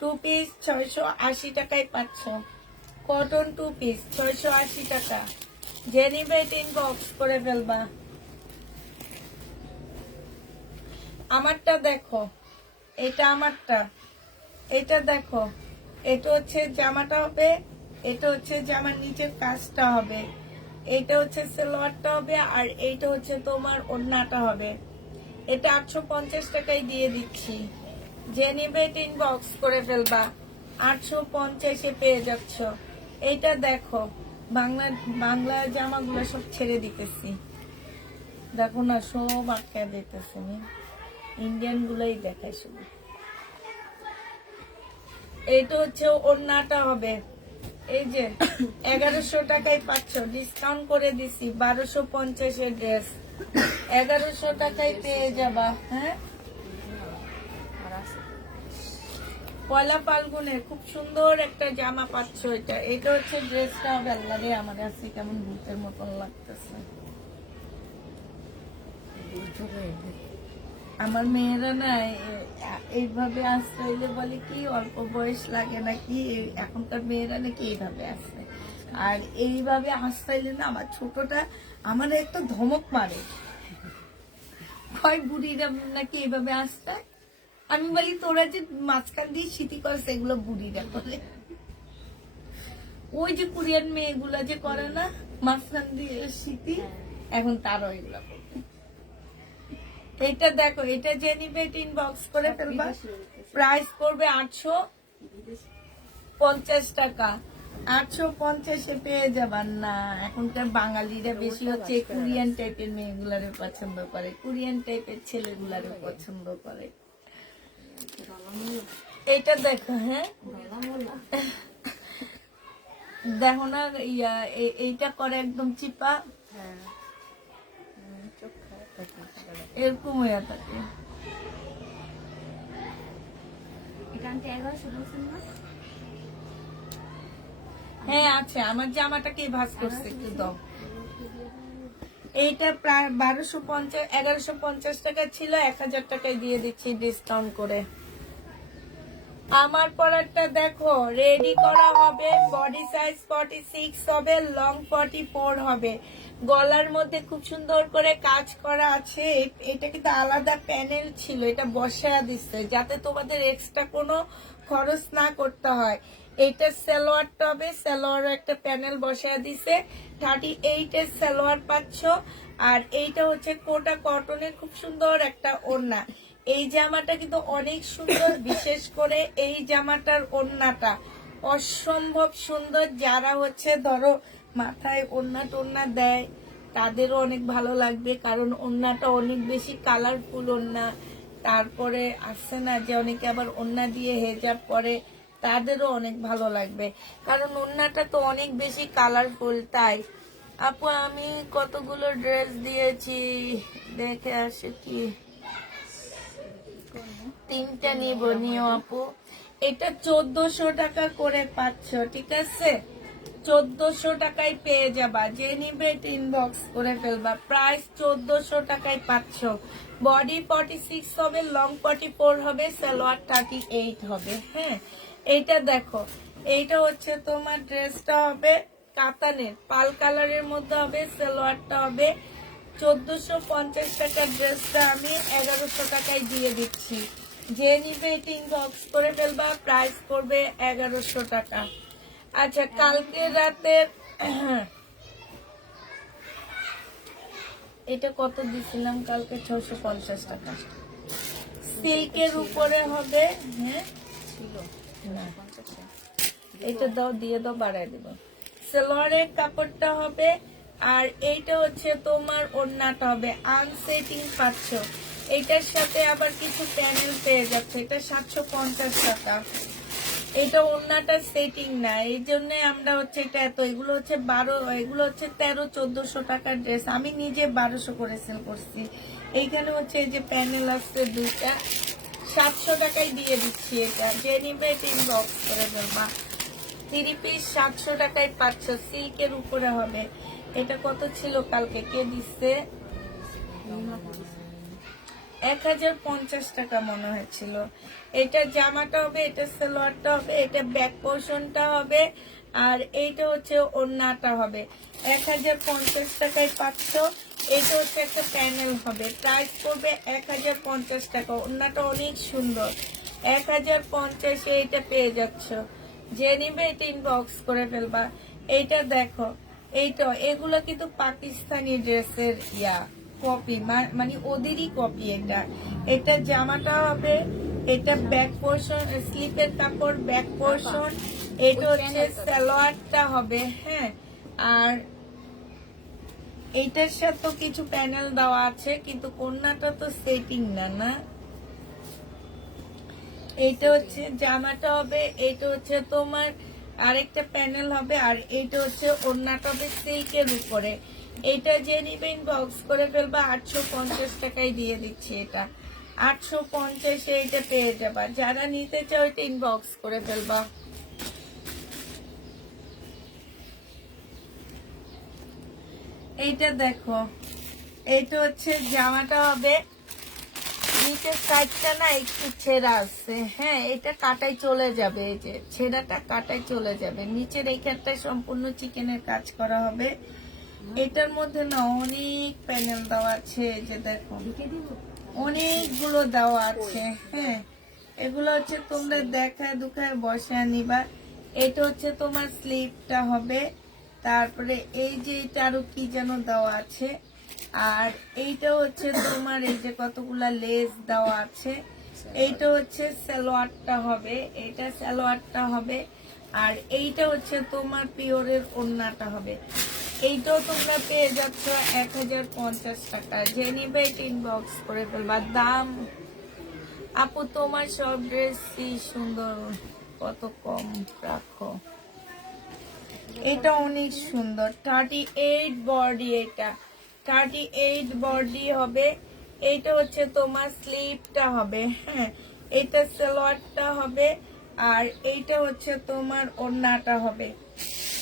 2 পিস 680 টাকায় পাচ্ছ। কটন 2 পিস 680 টাকা। যে নিবে ইনবক্স করে ফেলবা। আমারটা দেখো, এটা আমারটা। এটা দেখো, এটা হচ্ছে জামাটা হবে, এটা হচ্ছে জামার নিচের কাজটা হবে, এটা হচ্ছে সালোয়ারটা হবে, আর এইটা হচ্ছে তোমার ওড়নাটা হবে। এটা 850 টাকায় দিয়ে দিচ্ছি। যে নিবে ইনবক্স করে ফেলবা। 850-এ পেয়ে যাচ্ছ। এইটা দেখো, বাংলা বাংলা জামাগুলো সব ছেড়ে দিতেছি, দেখো না সব আটকে দিতেছে। ইন্ডিয়ান গুলাই দেখায় শুধু। এইটা হচ্ছে ওড়নাটা হবে। এই যে 1100 টাকায় পাচ্ছ, ডিসকাউন্ট করে দিছি। 1250-এর ড্রেস 1100 টাকায় পেয়ে যাবা। হ্যাঁ, পয়লা ফাল্গুনের খুব সুন্দর একটা জামা পাচ্ছ। এটা হচ্ছে ড্রেসটা হবে। আল্লাহ রে, আমার কাছে কেমন ভূতের মতন লাগতেছে। আমার মেয়েরা না এইভাবে আসতে হইলে বলে কি অল্প বয়স লাগে নাকি, এখনকার মেয়েরা নাকি এইভাবে আসছে। আর এইভাবে আসতে হইলে না, আমার ছোটটা আমার একটা ধমক মারে, হয় বুড়িরা নাকি এইভাবে আসতে। আমি বলি তোরা যে মাঝখান দিয়ে স্মৃতি করছে, এগুলো বুড়িরা করে। ওই যে কোরিয়ান মেয়েগুলা যে করে না মাঝখান দিয়ে স্মৃতি, এখন তারও এগুলো করে। এটা দেখো, এটা যে নিবে ইনবক্স করে ফেলবা। প্রাইস পড়বে 850 টাকা। 850-এ পেয়ে যাবার না। এখনকার বাঙালিরা বেশি হচ্ছে কোরিয়ান টাইপের মেয়েগুলারে পছন্দ করে, কোরিয়ান টাইপের ছেলেগুলারে পছন্দ করে। এটা দেখো, হ্যাঁ দেখো না, এইটা করে একদম চিপা, এরকম হয়ে থাকে। হ্যাঁ আছে, আমার জামাটাকে ভাঁজ করছে একটু দাও। এইটা প্রায় 1150 টাকা ছিল, 1000 টাকায় দিয়ে দিচ্ছি ডিসকাউন্ট করে। আমার পরারটা দেখো, রেডি করা হবে। বডি সাইজ 46 হবে, লং 44 হবে। গলার মধ্যে খুব সুন্দর করে কাজ করা আছে। এটা কিন্তু আলাদা প্যানেল ছিল, এটা বসায়া দিচ্ছে যাতে তোমাদের এক্সট্রা কোনো খরচ না করতে হয়। এইটা সালোয়ারটা হবে, সালোয়ার একটা প্যানেল বসায়া দিছে। 38-এর সালোয়ার পাচ্ছ। আর এইটা হচ্ছে কোটা কটনের খুব সুন্দর একটা ওড়না। এই জামাটা কিন্তু অনেক সুন্দর, বিশেষ করে এই জামাটার ওড়নাটা অসম্ভব সুন্দর। যারা হচ্ছে ধরো মাথায় ওড়না টোড়না দেয় তাদেরও অনেক ভালো লাগবে, কারণ ওড়নাটা অনেক বেশি কালারফুল ওড়না। তারপরে আসছে না যে অনেকে আবার ওড়না দিয়ে হেজাব করে, তাদেরও অনেক ভালো লাগবে, কারণ ওড়নাটা তো অনেক বেশি কালারফুল। তাই আপু আমি কতগুলো ড্রেস দিয়েছি, দেখে আসে কি 3টা নিও আপু। এটা 1400 টাকা করে পাচ্ছ, ঠিক আছে? 1400 টাকায় পেয়ে যাবা। যে নিবে ইনবক্স করে ফেলবা। প্রাইস 1400 টাকায় পাচ্ছ। বডি 46 হবে, লং 44 হবে, সালোয়ার 38 হবে। হ্যাঁ, এইটা দেখো, এইটা হচ্ছে তোমার ড্রেসটা হবে কাতানের পাল কালারের মধ্যে হবে, সালোয়ারটা হবে। 1450 টাকার ড্রেসটা আমি 1100 টাকায় দিয়ে দিচ্ছি। যে নিবে ইনবক্স করে ফেলবা। প্রাইস করবে 1100 টাকা। আচ্ছা, কালকে রাতের এটা কত দিছিলাম কালকে? 650 টাকা। সিল্কের উপরে হবে। হ্যাঁ ছিল না, 50-এ। এটা দাও, দিয়ে দাও, বাড়াই দিব। সালোয়ারের কাপড়টা হবে, আর এইটা হচ্ছে তোমার ওড়নাটা হবে। আনসেটিং পাচ্ছ। এটার সাথে আবার কিছু প্যানেল পেয়ে যাচ্ছে। এটা 750 টাকা। এটা ওড়নাটা সেটিং না, এই জন্য আমরা হচ্ছে এটা এত, এগুলো হচ্ছে 1300-1400 টাকার ড্রেস। আমি নিজে 1200 করে সেল করছি। এইখানে হচ্ছে এই যে প্যানেল আসছে দুইটা, 700 টাকায় দিয়ে দিচ্ছি। এটা যে নিবে এটা ইনবক্স করে ফেলবা। 3 পিস 700 টাকায় পাচ্ছ, সিল্কের উপরে হবে। এটা কত ছিল কালকে? কে দিচ্ছে? 1050 টাকা মনে হয়েছিল। এটা জামাটা হবে, এটা সালোয়ারটা হবে, এটা ব্যাক পোর্শনটা হবে, আর এইটা হচ্ছে ওড়নাটা হবে। 1050 টাকায় পাচ্ছ। এটা হচ্ছে একটা প্যানেল হবে, প্রাইস পড়বে 1050 টাকা। ওড়নাটা অনেক সুন্দর। 1050-এ এটা পেয়ে যাচ্ছ। যে নিবে এটা ইনবক্স করে ফেলবা। এইটা দেখো, এইটা, এগুলো কিন্তু পাকিস্তানি ড্রেসের কপি, মানে ওদেরই কপি। এটা জামাটা হবে, এটা ব্যাক পোর্শন, স্লিপের কাপড়, ব্যাক পোর্শন। এটা হচ্ছে সালোয়ারটা হবে। হ্যাঁ, আর এইটার সাথে কিছু প্যানেল দেওয়া আছে, কিন্তু কন্যাটা তো সেটিং না। না, এইটা হচ্ছে জামাটা হবে, এইটা হচ্ছে তোমার আরেকটা প্যানেল হবে, আর এইটা হচ্ছে ওড়নাটা হবে সিল্কের উপরে। এটা যে নিবে ইনবক্স করে ফেলবা। 850 টাকায় দিয়ে দিচ্ছি। এটা 850-এ এটা পেয়ে যাবা। যারা নিতে চাও এটা ইনবক্স করে ফেলবা। এইটা দেখো, এইটা হচ্ছে জামাটা হবে, নিচের সাইডটা না একটু ছেঁড়া আছে। হ্যাঁ, এটা কাটাই চলে যাবে। এই যে ছেঁড়াটা কাটাই চলে যাবে। নিচের এইখানটায় সম্পূর্ণ চিকেনের কাজ করা হবে। এটার মধ্যে না অনেক প্যানেল দেওয়া আছে। এই যে দেখো, অনেকগুলো দেওয়া আছে। হ্যাঁ, এগুলো হচ্ছে তোমরা দেখায় দুখায় বসে নিবা। এটা হচ্ছে তোমার স্লিপটা হবে। তারপরে এই যে এটা আরো কি যেন দেওয়া আছে, আর এইটা হচ্ছে তোমার এই যে কতগুলা লেস দেওয়া আছে। এইটা হচ্ছে সালোয়ারটা হবে, এইটা সালোয়ারটা হবে, আর এইটা হচ্ছে তোমার পিওরের ওড়নাটা হবে। এইটাও তোমরা পেয়ে যাচ্ছ 1050 টাকা। যে নিবে এটা ইনবক্স করে ফেলবা। দাম আপু তোমার সব ড্রেসই সুন্দর, কত কম রাখো। এটা অনেক সুন্দর, 38 বডি। এটা 38 বডি হবে। এইটা হচ্ছে তোমার স্লিপটা হবে। হ্যাঁ, এটা সালোয়ারটা হবে, আর এইটা হচ্ছে তোমার ওড়নাটা হবে।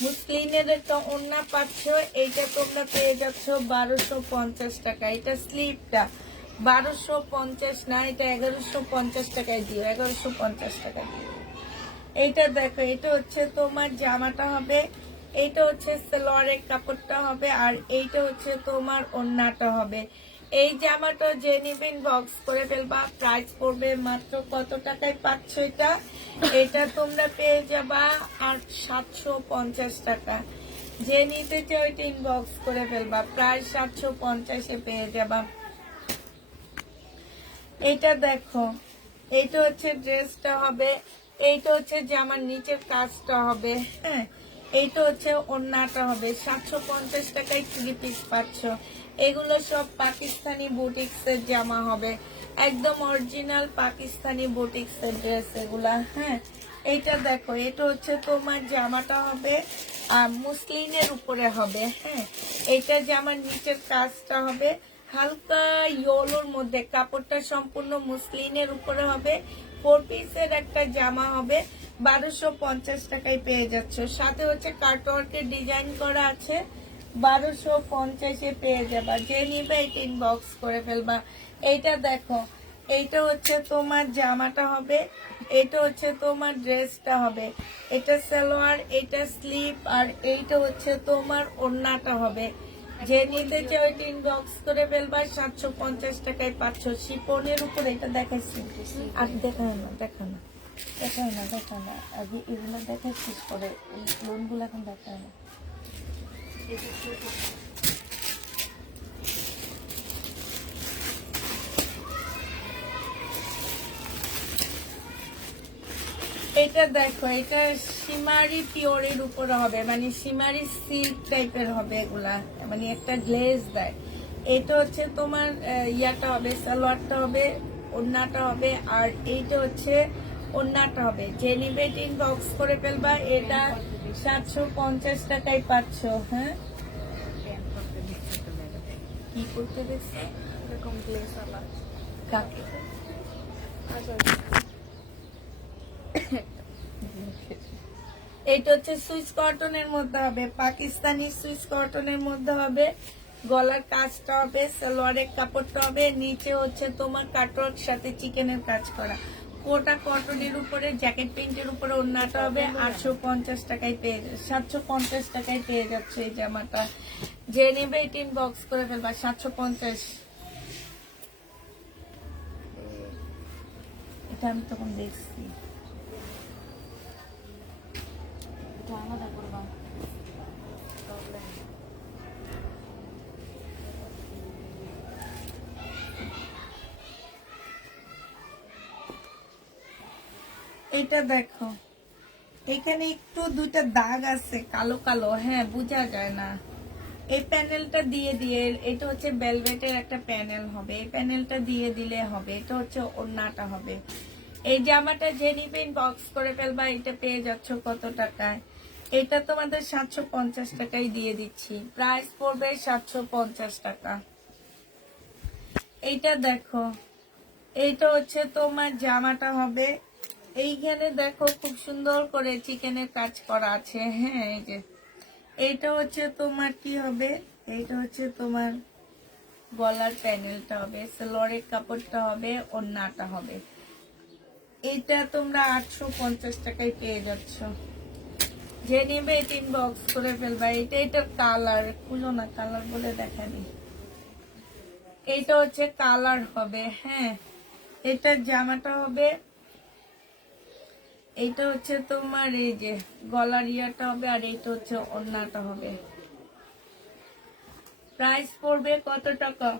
মুসলিনের একটা ওড়না পাচ্ছ, এইটা তোমরা পেয়ে যাচ্ছ 1250 টাকা। এটা স্লিপটা 1250 না, এটা 1150 টাকায় দিও, 1150 টাকায় দিও। এইটা দেখো, এটা হচ্ছে তোমার জামাটা হবে, এইটা হচ্ছে সালোয়ারের কাপড়টা হবে, আর এইটা হচ্ছে তোমার ওড়নাটা হবে। এই জামাটা যে নিবেন বক্স করে ফেলবা। প্রাইস পড়বে মাত্র কত টাকায় পাচ্ছ এটা? এটা তোমরা পেয়ে যাবা 750 টাকা। যে নিতে চাও এটা ইনবক্স করে ফেলবা। প্রায় 750-এ পেয়ে যাবা। এইটা দেখো, এইটা হচ্ছে ড্রেসটা হবে, এইটা হচ্ছে জামার নিচের কাজটা হবে। হ্যাঁ, এইটা হচ্ছে ওড়নাটা হবে। 750 টাকায় 3 পিস পাচ্ছ। এগুলো সব পাকিস্তানি বুটিক্সের জামা হবে, একদম অরিজিনাল পাকিস্তানি বুটিক্সের ড্রেস এগুলা। হ্যাঁ, এইটা দেখো, এটা হচ্ছে তোমার জামাটা হবে, আর মুসলিনের উপরে হবে। হ্যাঁ, এইটা জামার নিচের কাজটা হবে হালকা ইয়েলোর মধ্যে, কাপড়টা সম্পূর্ণ মুসলিনের উপরে হবে। 4 পিসের একটা জামা হবে, 1250 টাকায় পেয়ে যাচ্ছ। সাথে হচ্ছে কাটওয়ার্কের ডিজাইন করা আছে, 1250-এ পেয়ে যাবা। যে নিবে এটা ইনবক্স করে ফেলবা। এইটা দেখো, এইটা হচ্ছে তোমার জামাটা হবে, এটা হচ্ছে তোমার ড্রেসটা হবে। এটা সালোয়ার, এটা স্লিপ, আর এইটা হচ্ছে তোমার ওড়নাটা হবে। যে নিতে চাও এটা ইনবক্স করে ফেলবা। 750 টাকায় পাচ্ছ। শিপনের উপরে এটা দেখাচ্ছি, আর দেখানো না, দেখানো দেখায় না, দেখায় না, আগে এগুলো দেখাচ্ছিস, পরে এই লোনগুলো এখন দেখায় না। এটা দেখো, এটা শিমারি পিওরের উপরে হবে, মানে শিমারি সিল্ক টাইপের হবে এগুলা, মানে একটা গ্লেজ দেয়। এটা হচ্ছে তোমার ইয়াটা হবে, সালোয়ারটা হবে, ওড়নাটা হবে, আর এইটা হচ্ছে ওড়নাটা হবে। যে নিবে বক্স করে ফেলবা, এটা 750 টাকায় পাচ্ছ। হ্যাঁ, প্যান্ট করতে দিচ্ছে তো ম্যাডাম, কি করতে দেখছো? এরকম গ্লেস আলা। কাকে? আচ্ছা এটা হচ্ছে সুইস কটনের মধ্যে হবে, পাকিস্তানি সুইস কটনের মধ্যে হবে। গলার কাজটা হবে, সালোয়ারের কাপড়টা হবে, নিচে হচ্ছে তোমার কাটওয়ার্ক সাথে চিকেনের কাজ করা। কোটা কটনের উপরে জ্যাকেট প্রিন্টের উপরে ওড়নাটা হবে। 850 টাকায় পেয়ে 750 টাকায় পেয়ে যাচ্ছে এই জামাটা। যে নেবে 18 বক্স করে ফেলবা, 750। এটা আমি তখন দেখছি। এটা আলাদা করবা প্রবলেম। এটা দেখো, এখানে একটু দুইটা দাগ আছে কালো কালো, হ্যাঁ বোঝা যায় না। এই প্যানেলটা দিয়ে দিয়ে, এটা হচ্ছে ভেলভেটের একটা প্যানেল হবে, এই প্যানেলটা দিয়ে দিলে হবে। এটা হচ্ছে ওড়নাটা হবে। এই জামাটা যে নিবেন বক্স করে ফেলবা। এটা পেয়ে যাচ্ছ কত টাকায়? এটা তোমাদের 750 টাকায় দিয়ে দিচ্ছি, প্রাইস পড়বে 750 টাকা। এইটা দেখো, এইটা হচ্ছে তোমার জামাটা হবে। এইখানে দেখো খুব সুন্দর করে চিকেনের কাজ করা আছে। হ্যাঁ, এই যে এইটা হচ্ছে তোমার কি হবে, এইটা হচ্ছে তোমার গলার প্যানেলটা হবে, সালোয়ারের কাপড়টা হবে, ওড়নাটা হবে। এইটা তোমরা 850 টাকায় পেয়ে যাচ্ছ। যে নেবে 18 বক্স করে ফেলবা। এটার কালার খুলো না, কালার বলে দেখানি। এইটা হচ্ছে কালার হবে। হ্যাঁ, এটার জামাটা হবে। এইটা হচ্ছে তোমার এই যে গলার ইয়াটা হবে, আর এইটা হচ্ছে ওড়নাটা হবে। প্রাইস পড়বে কত টাকা?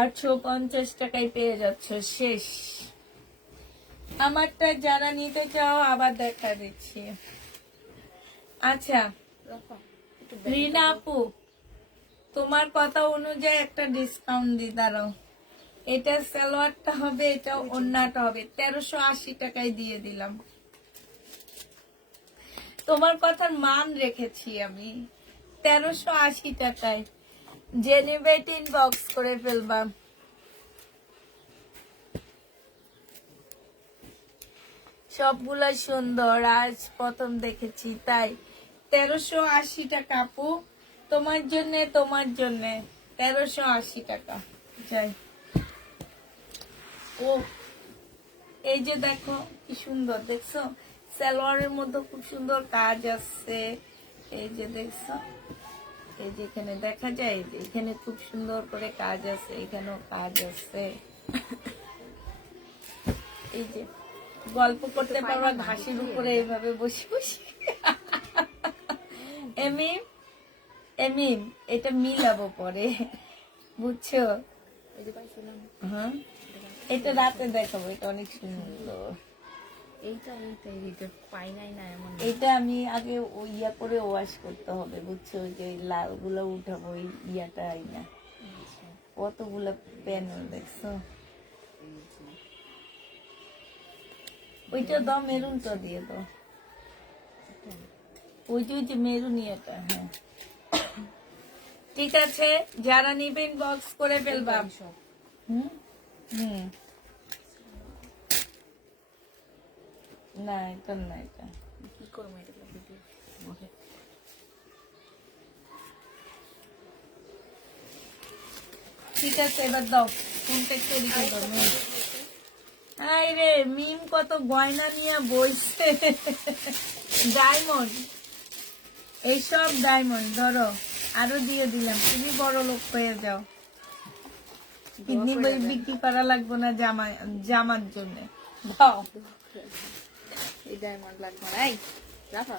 850 টাকায় পেয়ে যাচ্ছ। শেষ। আমারটা যারা নিতে চাও আবার দেখা দিচ্ছি। আচ্ছা রাখো একটু রিনা আপু, তোমার কথা অনুযায়ী একটা ডিসকাউন্ট দি দাঁড়াও। এটা সালোয়ারটা হবে, এটা ওড়নাটা হবে, 1380 টাকায় দিয়ে দিলাম। তোমার কথার মান রেখেছি আমি। 1380 টাকায় যে নেবে 18 বক্স করে ফেলবা। সবগুলা সুন্দর, আজ প্রথম দেখেছি তাই। 1380 টাকা আপু, তোমার জন্য, তোমার জন্য 1380 টাকা। যাই। ও, এই যে দেখো কি সুন্দর, দেখছো সালোয়ারের মধ্যে খুব সুন্দর কাজ আছে। এই যে দেখছো, এই যে এখানে দেখা যায়, এই যে এখানে খুব সুন্দর করে কাজ আছে, এখানেও কাজ আছে। এই যে গল্প করতে পারবা ঘাসের উপরে এইভাবে বসে বসে। এমিম, এমিম, এটা মিলাবো পরে, বুঝছো? এই যে পাইছিলাম হ্যাঁ, এটা রাতে দেখাবো, এটা অনেক সুন্দর। এইটা এইটা এইটা পাই নাই না এমন। এটা আমি আগে ওই ইয়া করে ওয়াশ করতে হবে, বুঝছো? ওই যে লাল গুলো উঠাবো, ওই ইয়াটা আই না। কতগুলো প্যানেল দেখছো? ওইটা দাও, মেরুনটা দিয়ে দাও। ওই যে মেরুন ইয়েটা। হ্যাঁ, ঠিক আছে, যারা নিবেন বক্স করে ফেলবা। সব হুম হুম, না এটা না, এটা কি করবো এটা ভিডিও। ঠিক আছে, এবার দাও কোনটা তৈরি করে দাও। আই রে মিম কত গয়না নিয়ে বইছে। ডায়মন্ড, এইসব ডায়মন্ড ধরো, আরো দিয়ে দিলাম, তুমি বড় লোক হয়ে যাও। কিডনি বিক্রি করা লাগবে না জামার জন্য। দাও এই ডায়মন্ড লাগবে না। এই রাখো,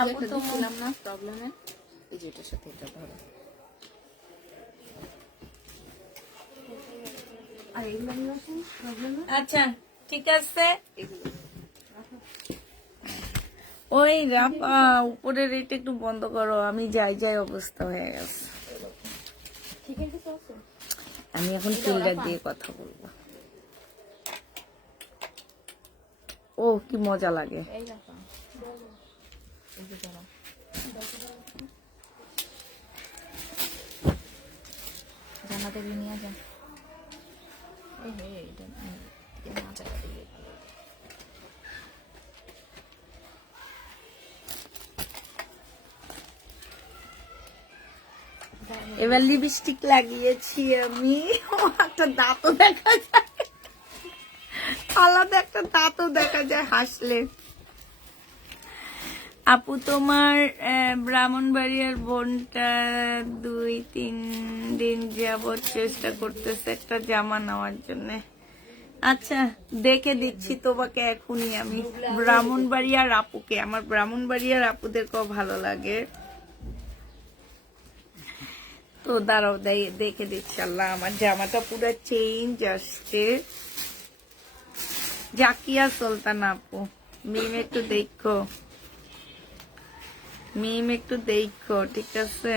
আপু আপু তো তো বললাম না প্রবলেমে। এই যে এটার সাথে এটা ধরো। আর এগুলো প্রবলেমে। আচ্ছা ঠিক আছে। ওই রাফা উপরের এটা একটু বন্ধ করো, আমি যাই যাই অবস্থা হয়ে গেছে। চিকেন কিছু আছে? আমি এখন ফিল্টার দিয়ে কথা বলবো। ও কি মজা লাগে। এই রাখা এই যে দাঁড়াও। জানাতে নিয়ে যান। এই হে এটা না চাকা দিয়ে এবার লিপস্টিক লাগিয়েছি আমি। ও, একটা দাঁতও দেখা যায়, আলাদা একটা দাঁতও দেখা যায় হাসলে। আপু তোমার ব্রাহ্মণবাড়িয়ার বোনটা 2-3 দিন যাবৎ চেষ্টা করতেছে একটা জামা নেওয়ার জন্য। আচ্ছা দেখে দিচ্ছি তোমাকে এখনই আমি। ব্রাহ্মণবাড়িয়ার আপুকে, আমার ব্রাহ্মণবাড়িয়ার আপুদেরকেও ভালো লাগে, তো দাঁড়াও দেখে দিচ্ছি। আল্লাহ, আমার জামাটা পুরো চেঞ্জ আসছে। জাকিয়া সুলতান আপু, মিম একটু দেখো, মিম একটু দেখো, ঠিক আছে।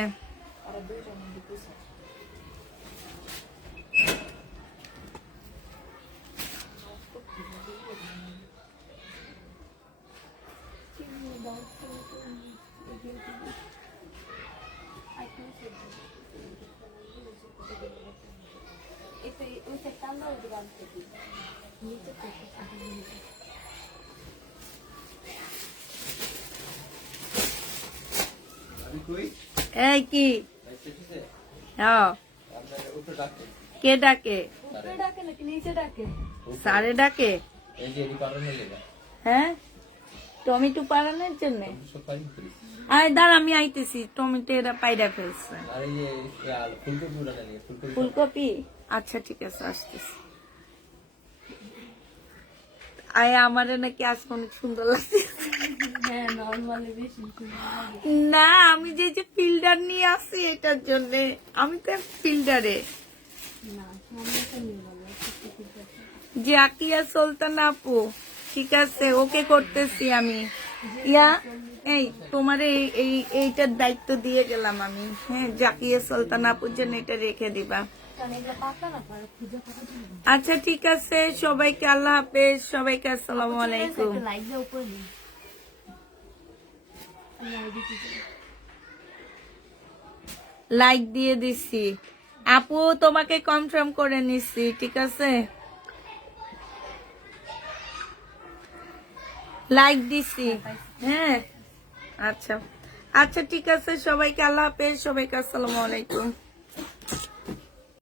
এই কি হ্যাঁ, কে ডাকে? উপরে ডাকে নাকি নিচে ডাকে? সারে ডাকে। হ্যাঁ, টমেটো পারানোর জন্য। আয় দাঁড়া, আমি আইতেছি। টমেটো এরা পাইরা ফেলছে। ফুলকপি, আচ্ছা ঠিক আছে, আসতেছি। আয়, আমারে নাকি আজকে অনেক সুন্দর লাগছে। হ্যাঁ, নরমালি বেশি না, আমি যে ফিল্টার নিয়ে আসি এটার জন্য, আমি তো ফিল্টারে। না, সামনে তো নিয়ে ভালো জাকিয়া সুলতান আপু, ঠিক আছে, ওকে করতেছি আমি। ইয়া, এই তোমার এইটার দায়িত্ব দিয়ে গেলাম আমি। হ্যাঁ, জাকিয়া সুলতান আপুর জন্য এটা রেখে দিবা। কারণ এগুলো পাতলা না, পরে খুঁজে পাওয়া যায় না। আচ্ছা ঠিক আছে, সবাইকে আল্লাহ হাফেজ, সবাইকে আসসালামু আলাইকুম। একটা লাইক দিয়ে উপরে নিই। আমি আইডি দিতে লাইক দিয়ে দিছি আপু, তোমাকে কনফার্ম করে নিচ্ছি, ঠিক আছে। লাইক দিছি, হ্যাঁ আচ্ছা আচ্ছা ঠিক আছে, সবাইকে আল্লাহ হাফেজ, সবাইকে আসসালামু আলাইকুম।